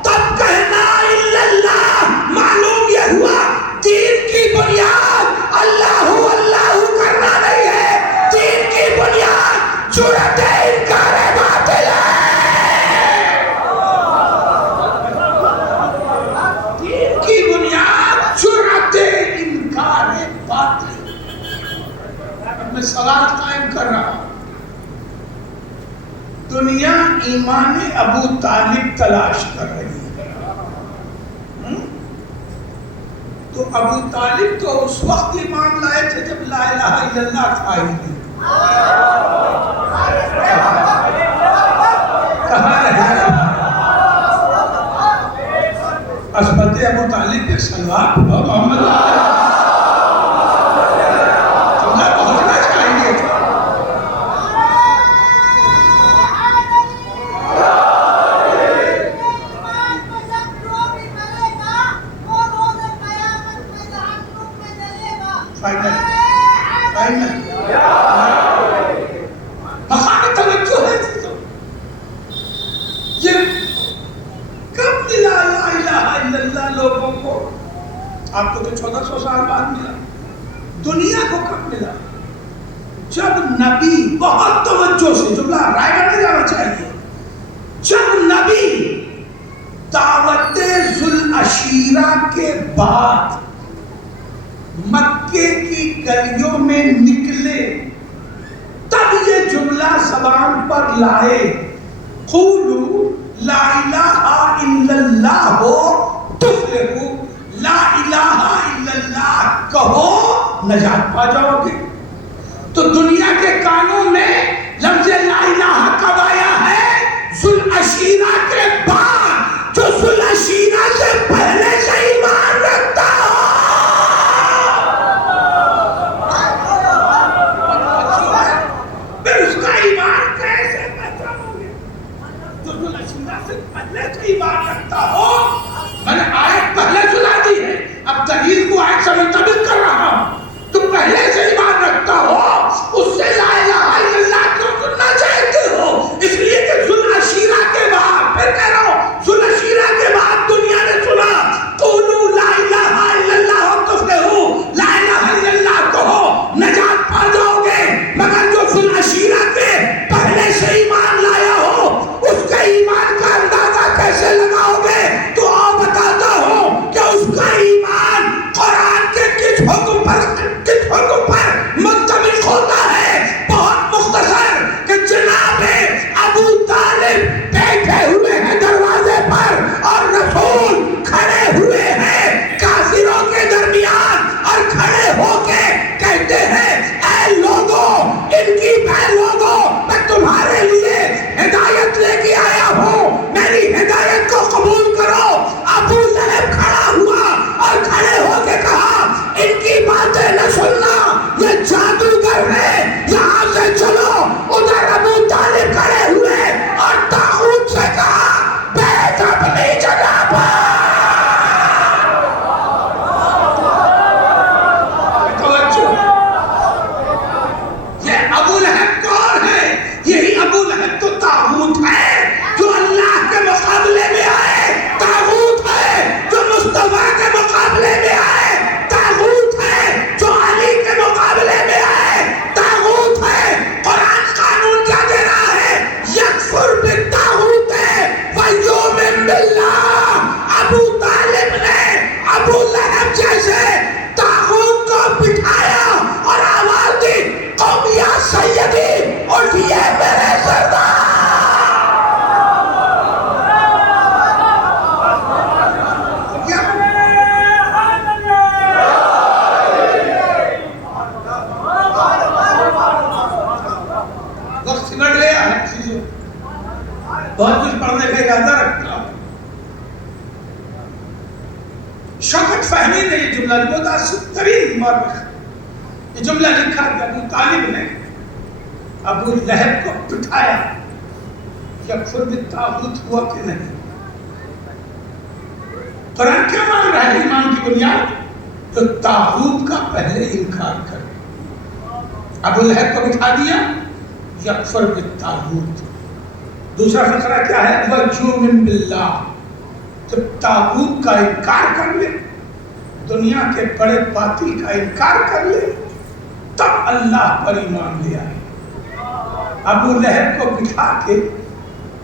تب کہنا الا اللہ. معلوم یہ ہوا دین کی بنیاد اللہ کرنا نہیں ہے، دین کی بنیاد جرأت انکار باطل ہے. دین کی بنیاد جرأت انکار باطل. میں سوال قائم کر رہا ہوں، دنیا ایمان ابو طالب تلاش کر رہی ہے. تو ابو طالب تو اس وقت ایمان لائے تھے جب لا الہ الا اللہ تھا ہی نہیں. کہاں رہے عصمت ابو طالب کے سلوات محمد پہنچنا چاہیے تھا. مقام توجہ ہے. یہ کب ملا لا الہ الا اللہ لوگوں کو؟ آپ کو تو 1400 سال بعد ملا. دنیا کو کب ملا؟ جب نبی، بہت توجہ سے جملہ رائے کرنے جانا چاہیے، جب نبی دعوت ذوالعشیرہ کے بعد مکے کی گلیوں میں نکلے تب یہ جملہ زبان پر لائے، قولوا لا الہ الا اللہ تفلحوا. لا الہ الا اللہ کہو نجات پا جاؤ گے. تو دنیا کے کانوں میں لفظ لا الہ کب آیا ہے؟ ذوالعشیرہ کے بعد. جو ذوالعشیرہ سے پہلے سے ایمان رکھتا ہو، پھر اس کا ایمان کیسے پہچان ہوگے؟ جو ذوالعشیرہ سے پہلے سے ایمان رکھتا ہو. میں نے آیت پہلے سنا دی ہے، اب دلیل کو آیت سے منطبق کر رہا ہوں. تو پہلے سے ایمان رکھتا ہو، اس سے لا الہ الا اللہ کیوں سننا چاہتے ہو؟ اس لیے کہ ذوالعشیرہ کے بعد، پھر کہہ رہا ہوں، ذوالعشیرہ کے بعد دنیا نے سنا قولوا لا الہ الا اللہ تفلحوا. لا الہ الا اللہ کہو نجات پا جاؤ گے. مگر جو ذوالعشیرہ کے پہلے سے ایمان لایا ہو، اس کے ایمان کا اندازہ کیسے لگاؤ گے؟ تو آپ بتاتا ہوں کہ اس کا ایمان قرآن کے کس حکم پر فہمی نے یہ جملہ متاثرین مورخ یہ جملہ لکھا کہ ابو طالب نے ابو لہب کو بٹھایا، یکفر بالطاغوت ہوا کہ نہیں؟ قرآن کیا مان رہا ہے ایمان کی بنیاد؟ تو طاغوت کا پہلے انکار کر، ابو لہب کو بٹھا دیا یکفر بالطاغوت۔ دوسرا فقرہ کیا ہے؟ وَيُؤْمِنْ بِاللَّهِ، جب طاغوت کا انکار کر لے، دنیا کے بڑے باطل کا انکار کر لے، تب اللہ پر ایمان لے آئے۔ ابو لہب کو بٹھا کے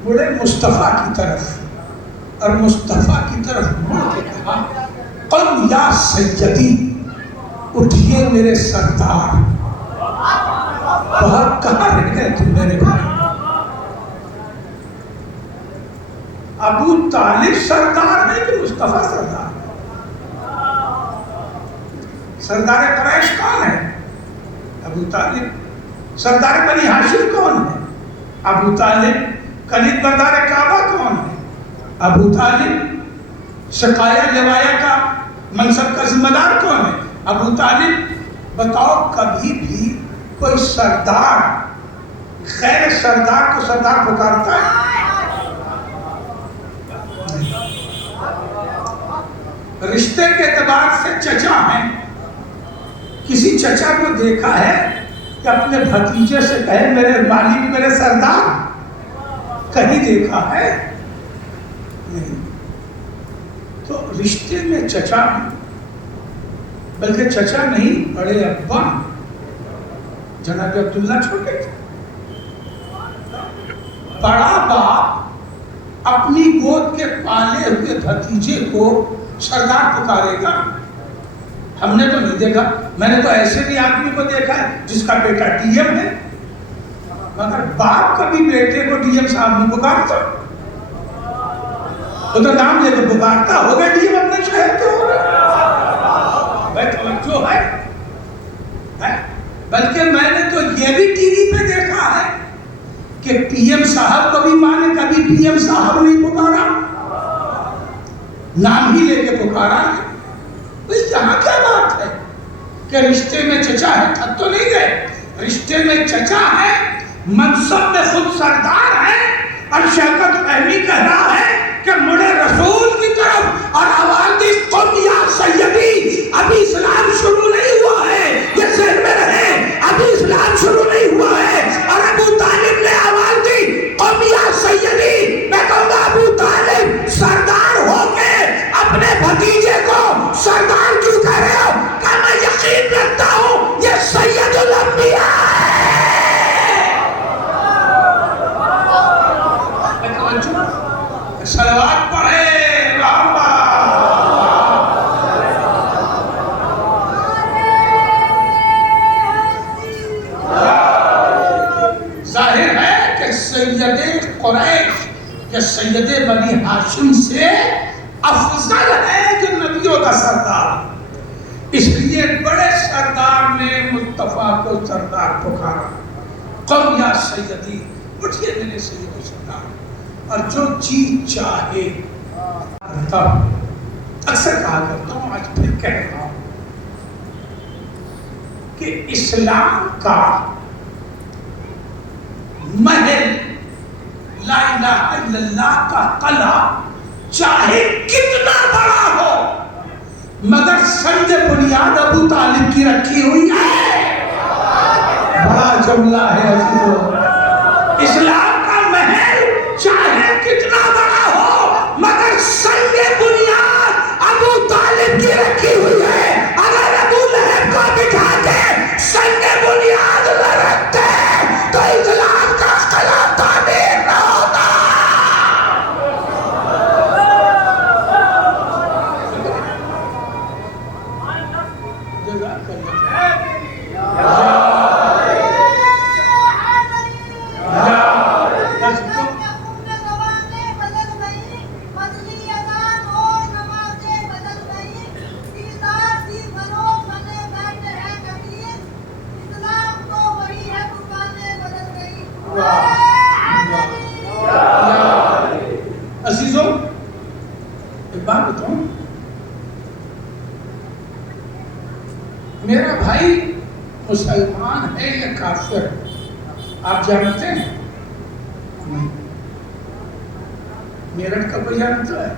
مڑے مصطفیٰ کی طرف، اور مصطفیٰ کی طرف مڑ کے کہا قم یا سیدی، اٹھئے میرے سردار۔ بہت کہاں رہ گئے تم میرے بھائی؟ ابو طالب سردار ہے کہ مصطفیٰ سردار ہے؟ سردار قریش کون ہے؟ ابو طالب۔ سردار بنی ہاشم کون ہے؟ ابو طالب۔ کلید بردار کعبہ کون ہے؟ ابو طالب۔ سقایا لوایا کا منصب کا ذمہ دار کون ہے؟ ابو طالب۔ بتاؤ کبھی بھی کوئی سردار غیر سردار کو سردار پکارتا ہے؟ رشتے کے اعتبار سے چچا ہیں، کسی چچا کو دیکھا ہے کہ اپنے بھتیجے سے کہے میرے مالک میرے سردار؟ کہیں دیکھا ہے؟ نہیں۔ تو رشتے میں چچا ہیں، بلکہ چچا نہیں بڑے ابا، جناب عبداللہ چھوٹے تھے۔ بڑا باپ اپنی گود کے پالے ہوئے بھتیجے کو سردار پکارے گا؟ ہم نے تو نہیں دیکھا۔ میں نے تو ایسے بھی آدمی کو دیکھا ہے جس کا بیٹا ڈی ایم ہے، مگر باپ کبھی بیٹے کو ڈی ایم صاحب نہیں پکارتا۔ وہ تو نام لے کے پکارتا ہوگا ڈی ایم اپنے شہر کے ہو رہا ہے، توجہ ہے۔ بلکہ میں نے تو یہ بھی ٹی وی پہ دیکھا ہے کہ پی ایم صاحب کو بھی ماں نے کبھی پی ایم صاحب نہیں پکارا، نام ہی لے کے پکارا ہے۔ بھئی یہاں کیا بات ہے کہ رشتے میں چچا ہے؟ تھک تو نہیں گئے؟ رشتے میں چچا ہے، منصب میں خود سردار ہے، اور شوکت فہمی کہہ رہا ہے کہ مڑے رسول کی طرف اور آواز دی قم یا سیدی۔ ابھی اسلام شروع نہیں ہوا ہے، یہ ذہن میں رہے، ابھی اسلام شروع نہیں ہوا ہے، اور ابو طالب نے آواز دی قم یا سیدی۔ میں کہوں گا ابو طالب سردار ہو کے اپنے بھتیجے کو سردار کیوں کہہ رہے ہو؟ کہ میں یقین رکھتا ہوں یہ سید الانبیاء ہے۔ صلوات پڑھے ظاہر ہے کہ سید قریش یا سید بنی ہاشم سے افضل ہے جو نبیوں کا سردار، اس لیے بڑے سردار نے مصطفیٰ کو سردار پکارا، قم یا سیدی، اٹھئے میرے سید و سردار۔ اور جو چیز چاہے، تب اکثر کہا کرتا ہوں، آج پھر کہہ رہا ہوں کہ اسلام کا محل لا الہ الا اللہ کا قلعہ چاہے کتنا بڑا ہو، مگر سنگ بنیاد ابو طالب کی رکھی ہوئی ہے۔ بڑا جملہ ہے عزیزو، اسلام کا محل چاہے کتنا بڑا ہو، مگر سنگ بنیاد ابو طالب کی رکھی ہوئی ہے۔ اگر ابو لہب کو بٹھا کے سنگ بنیاد نہ رکھتے تو اسلام کا قلعہ تعمیر نہ ہوتا۔ عزیزوں ایک بات بتاؤں، میرا بھائی مسلمان ہے یا کافر آپ جانتے ہیں؟ نہیں۔ میرٹھ کا کوئی جانتا ہے؟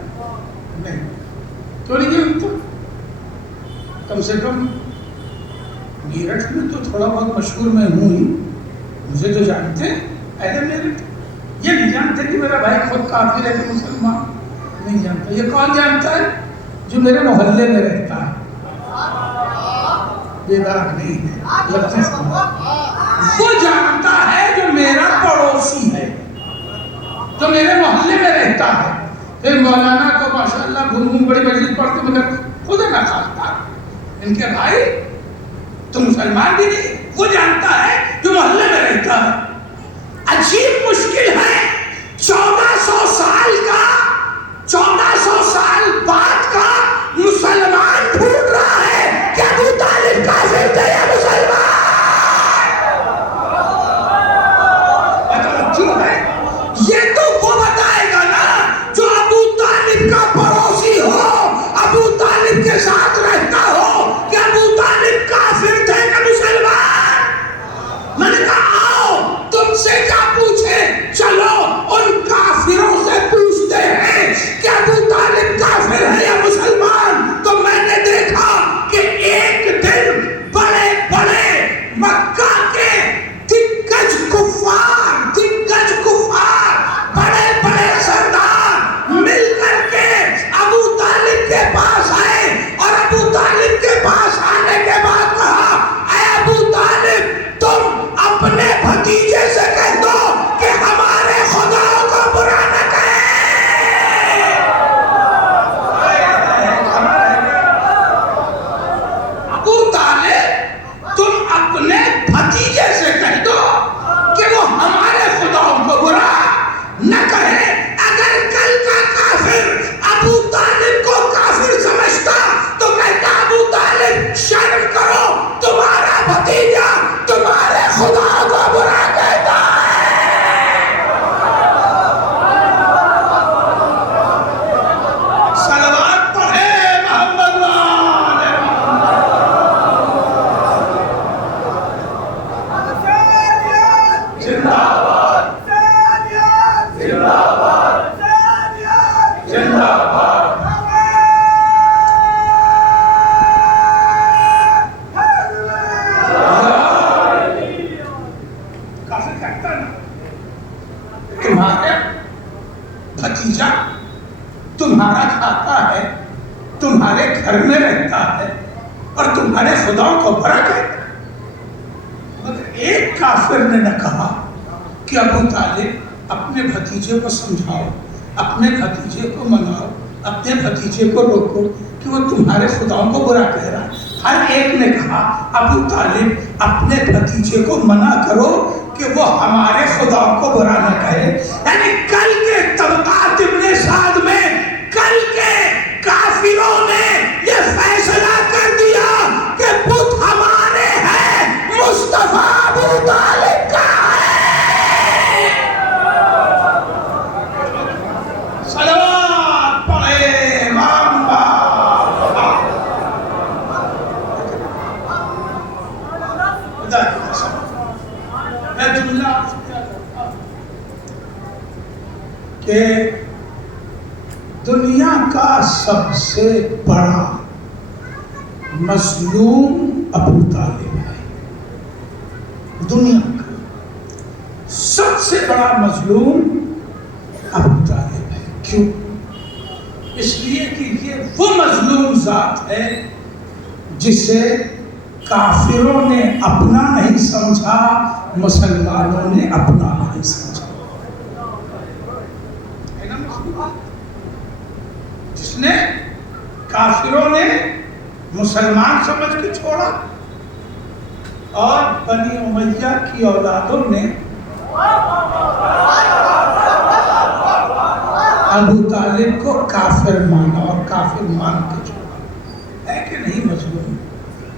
نہیں۔ تو نہیں جانتا؟ کم سے کم میرٹھ میں تو تھوڑا بہت مشہور میں ہوں ہی، مجھے تو جانتے ہیں اہل میرٹھ۔ یہ نہیں جانتے کہ میرا بھائی خود کافر ہے کہ مسلمان، نہیں جانتا۔ یہ کون جانتا ہے؟ جو میرے محلے میں رہتا ہے، بیدار نہیں ہے، لگتے وہ جانتا ہے جو میرا پڑوسی ہے، جو میرے محلے میں رہتا ہے۔ پھر مولانا کو ماشاءاللہ گھوم بڑی مسجد پڑھتے مگر خود نہ کھاتا ان کے بھائی تو مسلمان بھی نہیں، وہ جانتا ہے جو محلے میں رہتا ہے۔ عجیب مشکل ہے، 1400 سال کا، 1400 سال بعد کا مسلمان ڈھونڈ رہا ہے کہ ابو طالب کافر تھے یا مسلمان۔ یہ تو وہ بتائے گا نا جو ابو طالب کا پڑوسی ہو، ابو طالب کے ساتھ رہتا ہو کہ ابو طالب کافر تھے کہ مسلمان۔ میں نے کہا آؤ تم سے کیا پوچھے، چلو ان کافروں سے پوچھتے ہیں کہ ابو طالب کافر ہے یا مسلمان۔ تو میں نے دیکھا کہ ایک دن بڑے بڑے مکہ کے دگج کفار بڑے بڑے سردار مل کر کے ابو طالب کے پاس آئے، اور ابو طالب کے پاس آنے کے بعد کہا اے ابو طالب تم اپنے بھتیجے سے کہہ دو کہ ہمارے خداؤں کو برا نہ کہے۔ ابو طالب تم اپنے بھتیجے سے کہہ دو کہ وہ ہمارے خداؤں کو برا نہ کہے۔ اگر کل کا کافر ابو طالب کو کافر سمجھتا تو کہتا ابو طالب شرم کرو، تمہارا بھتیجا تمہارے خدا کو برا کہتا ہے۔ صلوات پڑھے محمد والے زندہ باد، زندہ باد، زندہ باد۔ کافر کہتا نا تمہارا بھتیجا تمہارا کھاتا ہے، تمہارے گھر میں رہتا ہے اور تمہارے خداؤں کو برا کہتا ہے۔ مگر ایک کافر نے نہ کہا کہ ابو طالب اپنے بھتیجے کو سمجھاؤ، اپنے بھتیجے کو مناؤ، اپنے بھتیجے کو روکو کہ وہ تمہارے خداؤں کو برا کہہ رہا ہے۔ ہر ایک نے کہا ابو طالب اپنے بھتیجے کو منع کرو کہ وہ ہمارے خداؤں کو برا نہ کہے۔ یعنی کل کے طبقات ابن سعد میں کل کے کافروں نے یہ فیصلہ کر دیا کہ بت ہمارے ہیں، مصطفیٰ ابو طالب کا ہے۔ صلوات پڑھے امام باپ۔ خدا کی قسم میں جملہ آپ سے کیا کرتا ہوں کہ دنیا کا سب سے بڑا مظلوم ابو طالب ہے۔ دنیا کا سب سے بڑا مظلوم ابو طالب ہے۔ کیوں؟ اس لیے کہ یہ وہ مظلوم ذات ہے جسے کافروں نے اپنا نہیں سمجھا، مسلمانوں نے اپنا نہیں سمجھا۔ ہے نا مظلوم؟ جس نے کافروں نے مسلمان سمجھ کے چھوڑا اور بنی امیہ کی اولادوں نے ابو طالب کو کافر مانا اور کافر مان کے چھوڑا۔ ہے کہ نہیں مظلوم؟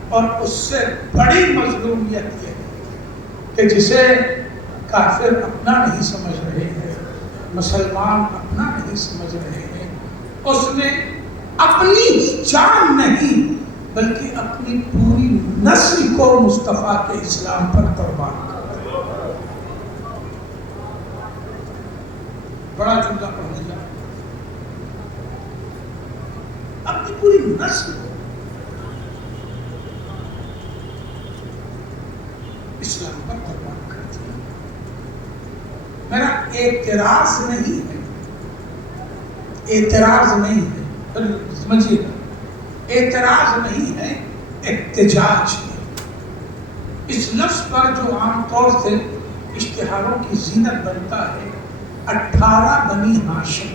اور اس سے بڑی مظلومیت یہ کہ جسے کافر اپنا نہیں سمجھ رہے ہیں، مسلمان اپنا نہیں سمجھ رہے ہیں، اس نے اپنی ہی جان نہیں بلکہ اپنی پوری نسل کو مصطفیٰ کے اسلام پر قربان کر دیا۔ بڑا جملہ پڑھنے جا، اپنی پوری نسل کو اسلام پر قربان کر دیا۔ میرا اعتراض نہیں ہے، اعتراض نہیں ہے، سمجھیے گا، اعتراض نہیں ہے، احتجاج ہے۔ اس لفظ پر جو عام طور سے اشتہاروں کی زینت بنتا ہے، 18 بنی ہاشم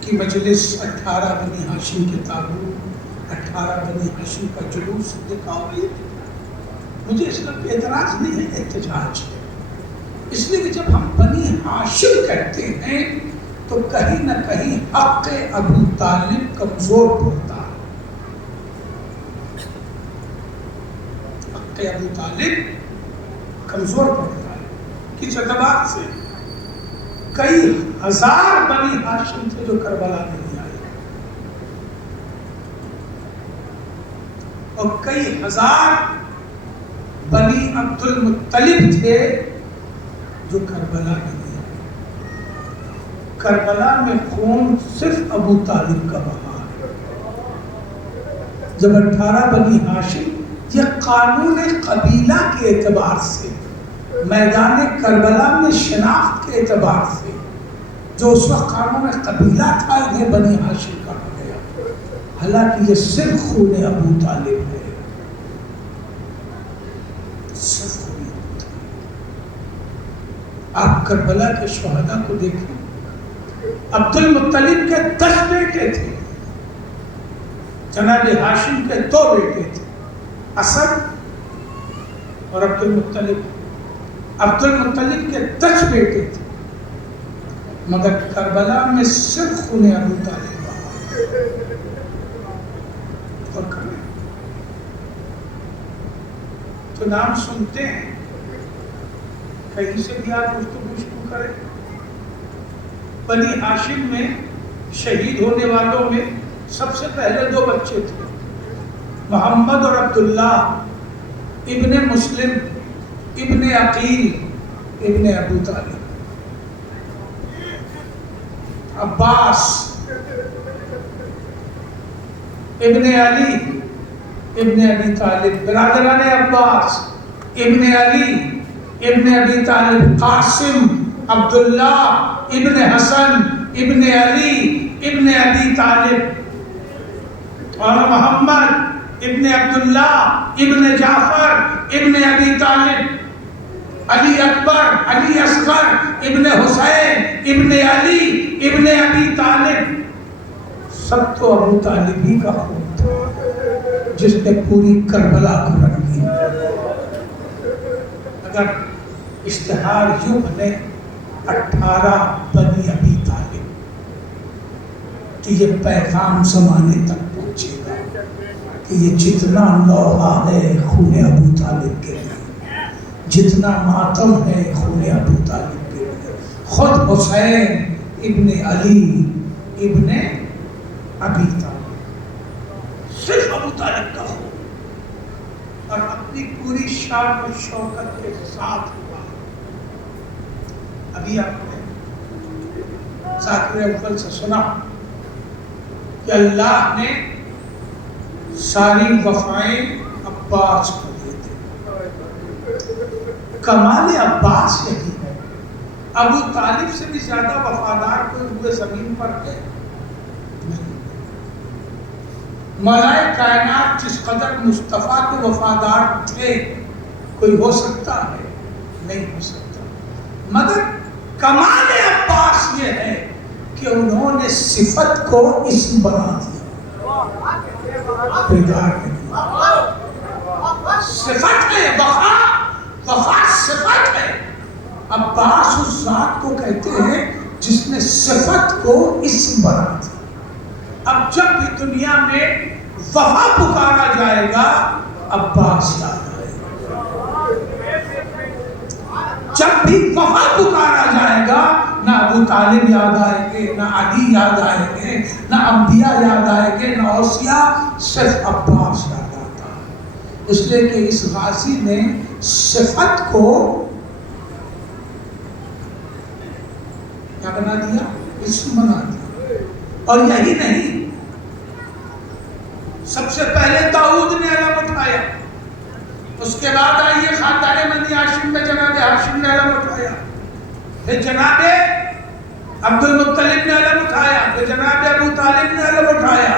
کی مجلس، 18 بنی ہاشم کے تابوت، 18 بنی ہاشم کا جلوس دکھاؤ گے، مجھے اس پر اعتراض نہیں ہے، احتجاج ہے۔ اس لیے کہ جب ہم بنی ہاشم کہتے ہیں تو کہیں نہ کہیں حق ابو طالب کمزور پڑتا ہے، حق ابو طالب کمزور پڑتا ہے۔ کس اعتبار سے؟ کئی ہزار بنی ہاشم تھے جو کربلا نہیں آئے، اور کئی ہزار بنی عبد المطلب تھے جو کربلا نہیں آئے۔ کربلا میں خون صرف ابو طالب کا بہا ہے۔ جب 18 بنی ہاشم، یہ قانون قبیلہ کے اعتبار سے، میدان کربلا میں شناخت کے اعتبار سے جو اس وقت قانون قبیلہ تھا، یہ بنی ہاشم کا ہو گیا، حالانکہ یہ صرف خون ابو طالب ہے، صرف خون ابو طالب۔ آپ کربلا کے شہداء کو دیکھیں، عبد المطلب کے 10 بیٹے تھے، جناب ہاشم کے 2 بیٹے تھے، اسد اور عبد المطلب۔ عبد المطلب کے 10 بیٹے تھے، مگر کربلا میں صرف خون ابو طالب بہا۔ اور کریں تو نام سنتے ہیں، کہیں سے بھی آپ گفتگو کریں۔ بنی ہاشم میں شہید ہونے والوں میں سب سے پہلے 2 بچے تھے، محمد اور عبداللہ ابن مسلم ابن عقیل ابن ابو طالب۔ عباس ابن علی ابن ابی طالب، برادران عباس ابن علی ابن ابی طالب، قاسم عبداللہ ابن حسن ابن علی ابن ابی طالب، اور محمد ابن عبداللہ ابن جعفر ابن ابی طالب، علی اکبر علی اصغر ابن حسین ابن علی ابن ابی طالب۔ سب تو ابو طالب ہی کا خون تھا جس نے پوری کربلا کو رنگ دیا۔ اگر اشتہار یوں بنے 18 بنی ابی طالب، تو یہ پیغام زمانے تک پہنچے گا کہ یہ جتنا لوہا ہے خون ابو طالب کے لیے، جتنا ماتم ہے خون ابو طالب کے لیے، خود حسین ابن علی ابن ابی طالب، صرف ابو طالب کا خون، اور اپنی پوری شان و شوکت کے ساتھ ہوا۔ ابھی آپ نے ذاکر اول سے سنا کہ اللہ نے ساری وفائیں عباس کو دی تھی۔ کمال عباس یہی ہے، ابو طالب سے بھی زیادہ وفادار کوئی ہوئے زمین پر ہے نہیں۔ مولائے کائنات جس قدر مصطفیٰ کے وفادار تھے، کوئی ہو سکتا ہے؟ نہیں ہو سکتا۔ مگر کمال عباس یہ ہے کہ انہوں نے صفت کو اسم بنا دیا۔ صفت ہے وفا، وفا صفت ہے۔ عباس اس ذات کو کہتے ہیں جس نے صفت کو اسم بنا دیا۔ اب جب بھی دنیا میں وفا پکارا جائے گا، عباس یاد آئے گا۔ جب بھی وفا پکارا جائے گا، نہ ابو طالب یاد آئیں گے، نہ علی یاد آئیں گے، نہ انبیاء یاد آئیں گے، نہ اوصیاء، صرف عباس یاد آتا ہے، اس لیے کہ اس غازی نے صفت کو کیا بنا دیا؟ اسم بنا دیا۔ اور یہی نہیں، سب سے پہلے داؤد نے علم اٹھایا، اس کے بعد آئیے خاندان بنی ہاشم میں جناب ہاشم نے علم اٹھایا، پھر جناب عبد المطلب نے علم اٹھایا، پھر جناب ابو طالب نے علم اٹھایا۔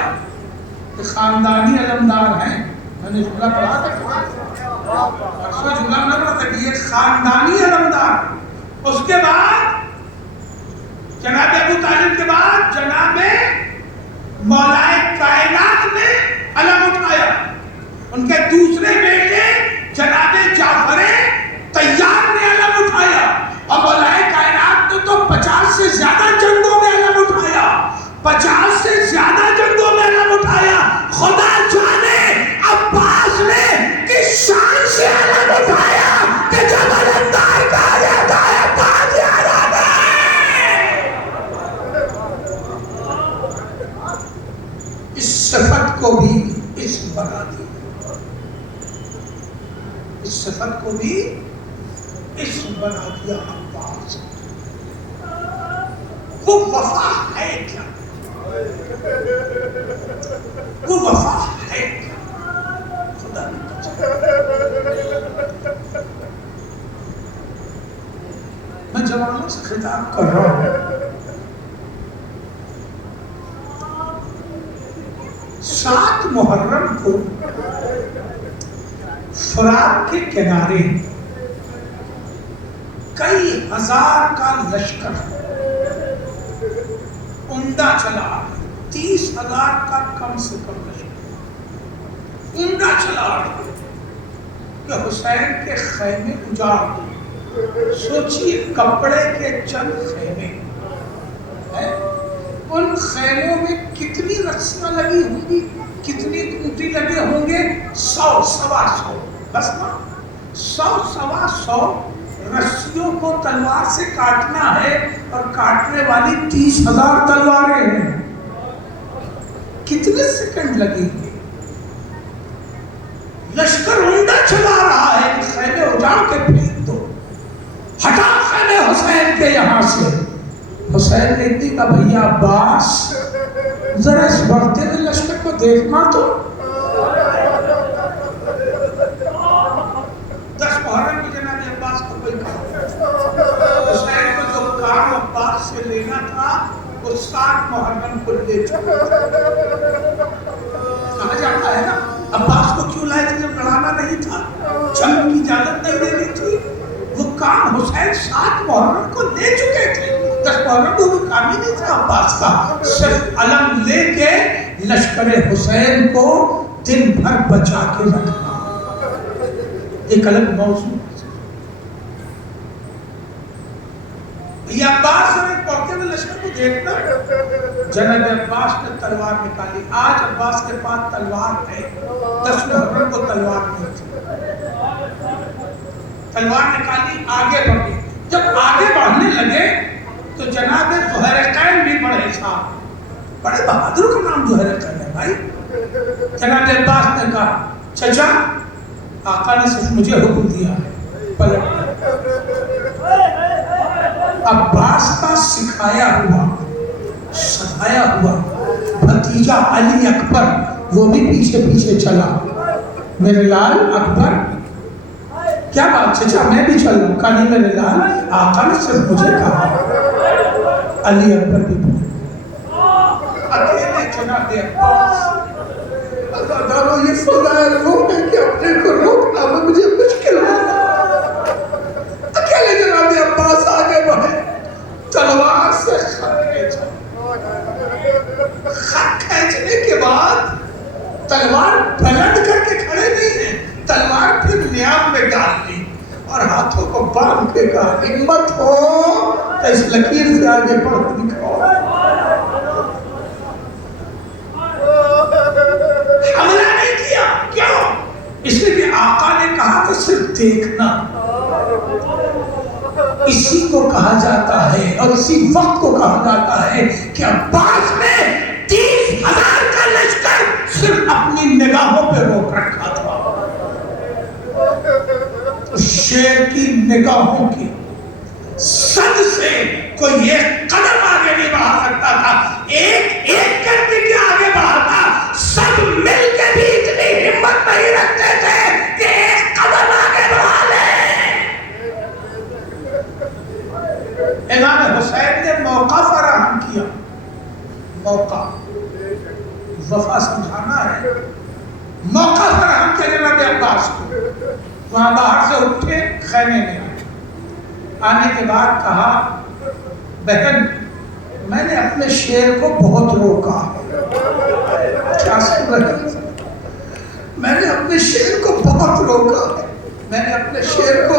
یہ خاندانی علمدار ہیں، میں نے جملہ پڑھا تھا، پرسوں جملہ نہ پڑھا تھا کہ یہ خاندانی علمدار۔ اس کے بعد جناب ابو طالب کے بعد جناب مولا کائنات نے علم اٹھایا، ان کے دوسرے بیٹے جناب جعفر طیار نے علم اٹھایا، اور مولا کائنات نے تو 50 سے زیادہ جنگوں میں علم اٹھایا، 50 سے زیادہ جنگوں میں علم اٹھایا۔ خدا جانے عباس نے کس شان سے علم اٹھایا کہ جب علمدار کہا جاتا ہے عباس یاد آتا ہے۔ اس صفت کو بھی اسم بنا دیا، اس صفت کو بھی اسم بنا دیا عباس۔ وہ وفا ہے کیا؟ وہ وفا ہے کیا؟ خدا نے میں جوانوں سے خطاب کر رہا ہوں، 7 محرم کو فرات کے کنارے کئی ہزار کا لشکر عمدہ چلا، 30,000 کا کم سے کم لشکر عمدہ چلا کہ حسین کے خیمے اجاڑ ہوئے۔ سوچیے کپڑے کے چند خیمے ہیں، ان خیموں میں کتنی رسیاں لگی ہوں گی، کتنی کنٹی لگے ہوں گے؟ 100 سوا 100 بس نا، 100 سوا 100 رسیوں کو تلوار سے کاٹنا ہے، اور کاٹنے والی 30,000 تلواریں ہیں۔ کتنے سیکنڈ لگیں گے؟ لشکر عمدہ چلا رہا ہے، خیمے اجاڑ کے پھینک دو، ہٹا خیمے حسین کے یہاں سے۔ حسین نے کہا بھیا عباس ذرا اس بڑھتے ہوئے لشکر کو دیکھنا تو، 10 محرم کو جناب عباس کو کوئی کہا، حسین کو جو کام عباس سے لینا تھا وہ 7 محرم کو لے چکا۔ کہا جاتا ہے نا عباس کو کیوں لائے تھے جب لڑانا نہیں تھا، جنگ کی اجازت نہیں دینی تھی، وہ کام حسین 7 محرم کو لے چکے تھے۔ 10 محرم کو وہ کام ہی نہیں تھا عباس کا، صرف علم لے کے لشکر حسین کو دن بھر بچا کے رکھنا، ایک الگ موضوع۔ یہ عباس نے پڑھتے ہوئے لشکر کو دیکھنا، جناب عباس نے تلوار نکالی۔ آج عباس کے پاس تلوار ہے، 10 محرم کو تلوار نہیں تھی، تلوار نکالی آگے بڑھے۔ جب آگے بڑھنے لگے تو جناب زہرقین بھی بڑے صاحب، بڑے بہادر کا نام زہرقین ہے بھائی۔ جناب عباس نے کہا چچا آقا نے صرف مجھے حکم دیا ہے پلٹ۔ عباس کا سکھایا ہوا سکھایا ہوا بھتیجا علی اکبر وہ بھی پیچھے پیچھے چلا۔ میرے لال اکبر کیا بات چچا میں بھی چلوں؟ کہا نہیں میرے لال آقا نے صرف مجھے کہا۔ علی اکبر بھی بولے اکیلے جناب عباس دارو یہ فضائل وہ ہے کہ اپنے کو روکنا میں مجھے مشکل ہے۔ اکیلے جناب عباس آگے بڑھے، تلوار سے خط کھینچا، خط کھینچنے کے بعد تلوار پلٹ کر کے کھڑے نہیں ہیں، تلوار پھر نیام میں ڈال لی اور ہاتھوں کو باندھ کے کہا ہمت ہو تو اس لکیر سے آگے بڑھ دکھاؤ۔ حملہ نہیں کیا، کیوں؟ اس لیے کہ آقا نے کہا کہ صرف دیکھنا۔ اسی کو کہا جاتا ہے اور اسی وقت کو کہا جاتا ہے کہ عباس نے 30,000 کا لشکر صرف اپنی نگاہوں پہ روک رکھا تھا. شیر کی نگاہوں کی صد سے کوئی ایک قدم آگے نہیں بڑھا سکتا تھا. ایک کر کے آگے بڑھا. سب مل کے بھی اتنی ہمت نہیں رکھتے تھے کہ ایک قدم آگے بڑھا لیں. امام حسین نے موقع فراہم کیا. موقع وفا سمجھانا ہے. موقع فراہم کیا جناب عباس کو. وہاں باہر سے اٹھے خیمے میں آئے. آنے کے بعد کہا بہن میں نے اپنے شیر کو بہت روکا. کیا سن رہے ہیں؟ میں نے اپنے شیر کو بہت روکا. میں نے اپنے شیر کو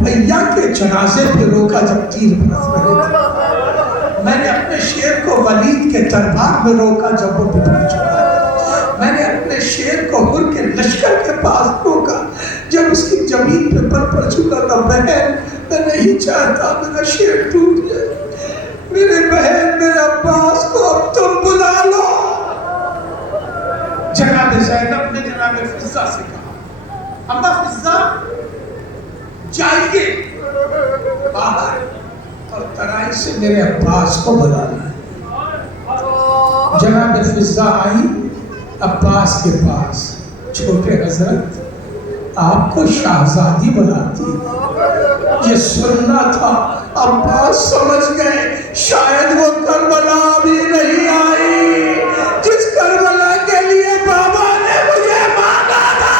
بھیا کے جنازے پہ روکا جب تیر برس رہے تھے. میں نے اپنے شیر کو ولید کے دربار میں روکا جب وہ بپر چکا. میں نے اپنے شیر کو ہر کے لشکر کے پاس روکا جب اس کی زمین پہ پر چکا تھا. بہن میں نہیں چاہتا میرا شیر ٹوٹ جائے. میرے بہن میرے عباس کو اب تم بلا لو. جناب زینب نے جناب فضہ سے کہا اما فضہ جائیے باہر اور ترائی سے میرے عباس کو بلا لیں. جناب فضہ آئی عباس کے پاس. چھوٹے حضرت آپ کو شہزادی بلاتی. یہ سننا تھا. عباس سمجھ گئے شاید وہ کربلا بھی نہیں آئی جس کربلا کے لیے بابا نے مجھے مانگا تھا.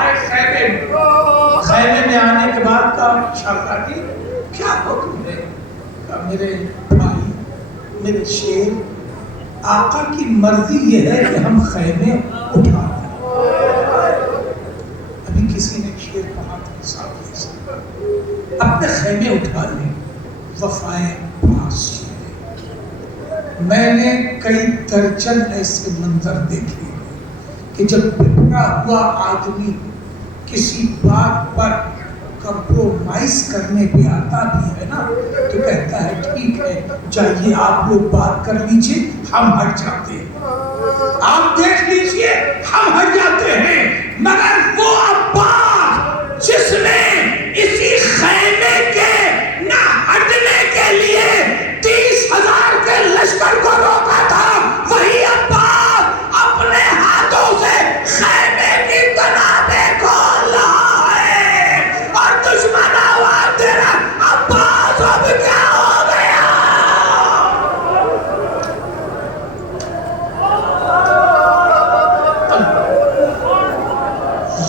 آئے خیمے میں آنے کے بعد کہا شہزادی کیا حکم ہے؟ کہا میرے بھائی میرے شیر آقا کی مرضی یہ ہے کہ ہم خیمے اٹھا لیں. ابھی کسی نے شیر کہا تھا اپنے خیمے اٹھا لیں. وفائے پاس شیر. میں نے کئی درجن ایسے منظر دیکھے کہ جب بپرا ہوا آدمی کسی بات پر کمپرومائز کرنے پہ آتا بھی ہے نا تو کہتا ہے ٹھیک ہے جائیے آپ لوگ بات کر لیجئے ہم ہٹ جاتے ہیں. آپ دیکھ لیجئے ہم ہٹ جاتے ہیں. مگر وہ عباس جس نے اسی خیمے کے نہ ہٹنے کے لیے 30,000 کے لشکر کو روکا تھا وہی عباس اپنے ہاتھوں سے خیمے کی تنابیں کھول رہا ہے. اور دشمن آواز دے رہا عباس اب کیا ہو گیا.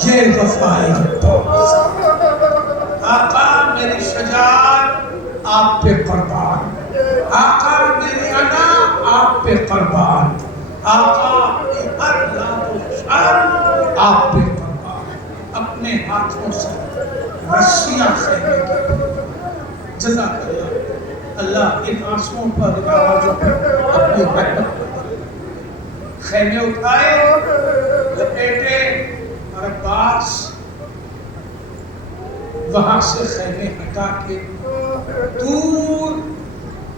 یہ وفائے عباس. آقا میری شجاعت آپ پہ قربان. آقا میری انا آپ پہ قربان. آقا اپنی ہر لات و شان آپ پہ قربان. اپنے ہاتھوں سے رسیاں خیمے کی. جزاک اللہ. اللہ ان آنسوؤں پر ان آوازوں پر اپنی رحمت پر خیمے اٹھائے لپیٹے. اور عباس وہاں سے خیمے ہٹا کے دور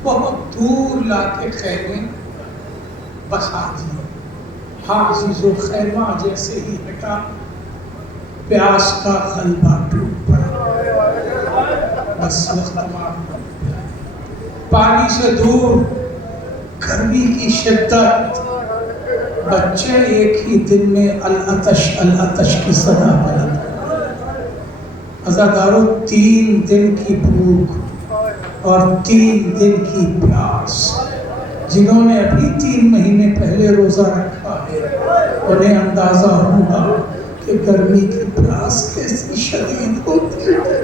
بہت دور لا کے خیمے بسا دیے. ہاں عزیزو خیمہ جیسے ہی ہٹا پیاس کا غلبہ ٹوٹ پڑا. بس وقت تمام. پانی سے دور گرمی کی شدت. بچے ایک ہی دن میں العطش کی صدا بلند. عزادارو 3 دن کی بھوک اور 3 دن کی پیاس. جنہوں نے ابھی 3 مہینے پہلے روزہ رکھا ہے انہیں اندازہ ہوگا کہ گرمی کی پیاس کیسی شدید ہوتی ہے.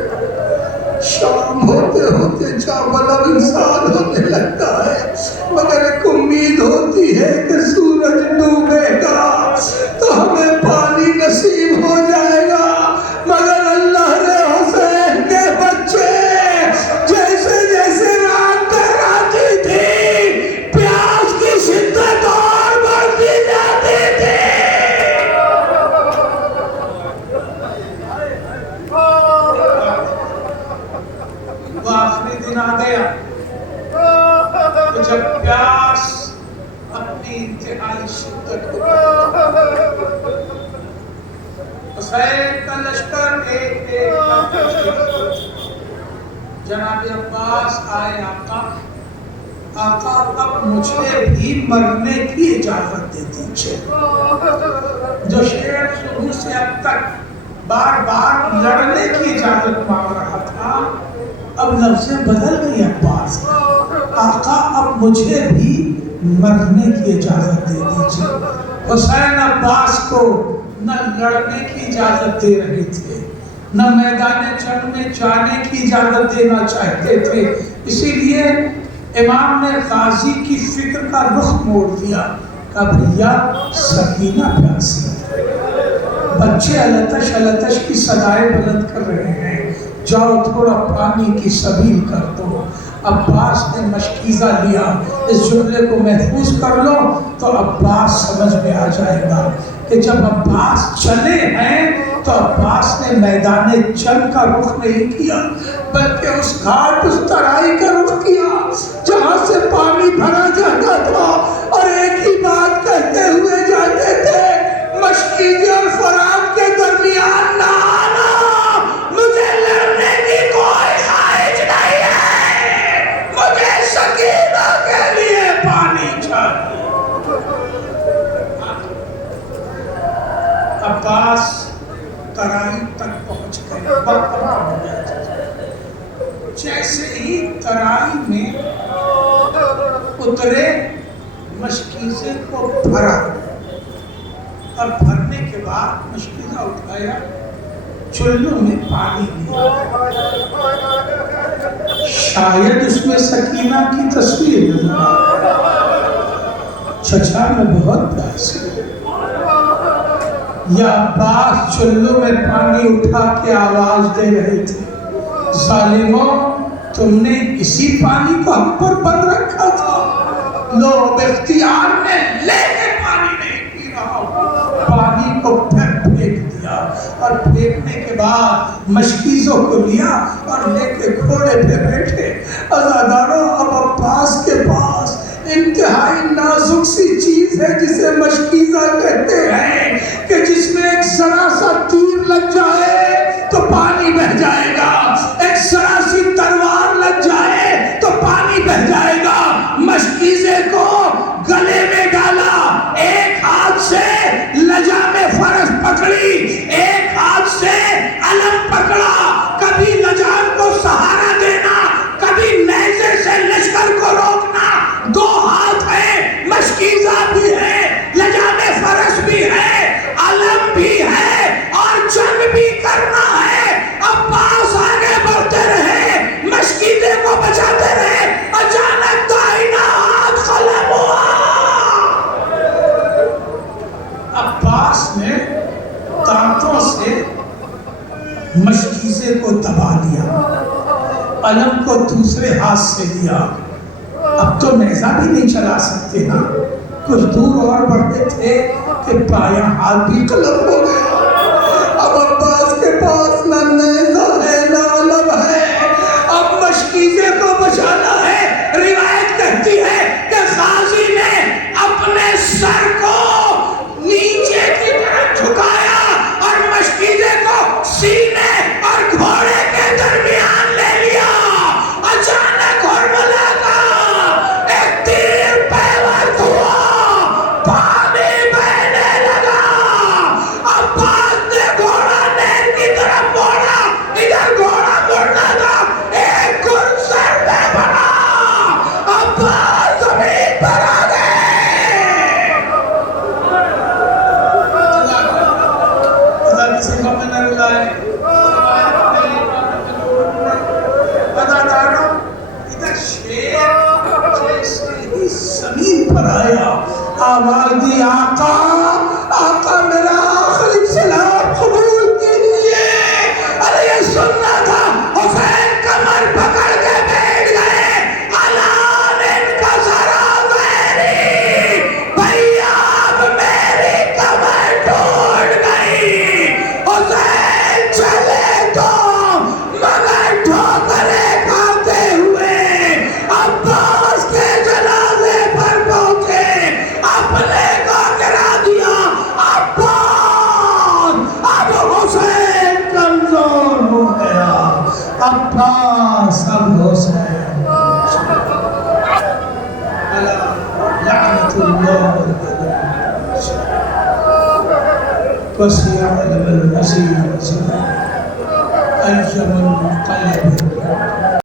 شام ہوتے ہوتے چاولب انسان ہونے لگتا ہے مگر ایک امید ہوتی ہے کہ سورج ڈوبے گا تو ہمیں پانی نصیب ہو جائے گا. مگر اللہ نے حسین کے بچے جیسے جیسے رات کر آتی تھی پیاس کی شدت اور بڑھتی جاتی تھی. وہ آخری دن آ گیا. تو جب پیاس اپنی انتہائی شدت کو حسین کا لشکر ایک جناب عباس آئے، آقا اب مجھے بھی مرنے کی اجازت دے دیجئے۔ جو شیر شروع سے اب تک بار بار لڑنے کی اجازت مانگ رہا تھا، اب لفظیں بدل گئی عباس، آقا اب مجھے بھی مرنے کی اجازت دے دیجئے۔ حسین عباس کو نہ لڑنے کی اجازت دے رہے تھے، نہ میدان جنگ میں جانے کی اجازت دینا چاہتے تھے، اسی لیے امام نے غازی کی فکر کا رخ موڑ دیا، کہا بھیا سکینہ پیاسی ہے، بچے التش کی صدائیں بلند کر رہے ہیں، جاؤ تھوڑا پانی کی سبیل کر دو۔ عباس نے مشکیزہ لیا، اس جملے کو محفوظ کر لو تو عباس سمجھ میں آ جائے گا کہ جب عباس چلے ہیں تو عباس نے میدان جنگ کا رخ نہیں کیا، بلکہ اس گھاٹ، اس ترائی کا رخ کیا جہاں سے پانی بھرا جاتا تھا، اور ایک ہی بات کہتے ہوئے جاتے تھے، مشکیزے اور فرات کے درمیان نہ آنا، مجھے لڑنے کی کوئی خواہش نہیں ہے، مجھے سکینہ کے لیے پانی چاہیے۔ عباس ترائی تک پہنچ گئے، جیسے ہی ترائی میں اترے مشکیزے کو بھرا، اور بھرنے کے بعد مشکیزہ اٹھایا، چلوں میں پانی لیا، شاید اس میں سکینہ کی تصویر نظر آئی، چچا میں بہت پیاس ہے، یا عباس چلوں میں پانی اٹھا کے آواز دے رہے تھے، ظالموں تم نے اسی پانی کو ہم پر بند رکھا تھا، لو اختیار میں لے کے پانی نہیں پی رہا ہوں، پانی کو پھر پھینک دیا، اور پھینکنے کے بعد مشکیزوں کو لیا اور لے کے گھوڑے پہ بیٹھے۔ عزاداروں اب عباس کے پاس انتہائی نازک سی چیز ہے جسے مشکیزہ کہتے ہیں، کہ جس میں ایک ذرا سا تیر لگ جائے تو پانی بہہ جائے گا، ایک ذرا سی تلوار لگ جائے تو پانی بہہ جائے گا۔ مشکیزے کو گلے میں ڈالا، ایک ہاتھ سے لجام فرس پکڑی، ایک ہاتھ سے علم پکڑا، کبھی لجام کو سہارا دینا، کبھی نیزے سے لشکر کو روکنا، دو ہاتھ ہیں، مشکیزہ بھی ہے، لجام فرس بھی ہے، علم بھی ہے، اور جنگ بھی کرنا ہے۔ عباس آگے بڑھتے رہے، مشکیزے کو بچاتے رہے، اچانک دائنا ہاتھ قلم ہوا۔ عباس نے دانتوں سے مشکیزے کو دبا لیا، علم کو دوسرے ہاتھ سے لیا، اب تو نیزہ بھی نہیں چلا سکتے نا، کچھ دور اور بڑھتے تھے کہ پایا ہاتھ بھی قلم ہو گیا۔ اب عباس کے پاس نہ نیزہ ہے نہ علم ہے، اب مشکیزے کو بچانا ہے۔ روایت کہتی ہے کہ غازی نے اپنے سر کو نیچے کی طرف جھکایا اور مشکیزے کو سینے اور گھوڑے کے درمیان لے لیا۔ اچانک ہرملا کا ایک تیر پیوست ہوا، پانی بہنے لگا، عباس نے گھوڑا نہر کی طرف موڑا، ادھر گھوڑا مڑنا تھا، ایک گھڑ سر پہ بنا، عباس زمین پر آ گئے۔ اللہ کسی کو میں نہ رلائے، زمین پر آیا، آواز دی آقا، آقا میرا آخری سلام قبول کیجئے۔ ارے یہ سننا تھا، حسین کمر پکڑ کے بیٹھ گئے، الان ان کا ذرا غیری، بھیا اب میری کمر ٹوٹ گئی۔ حسین چلے تو مگر ٹھوکریں کھاتے ہوئے عباس کے جنازے وسيعلم المسيح أيهم القلب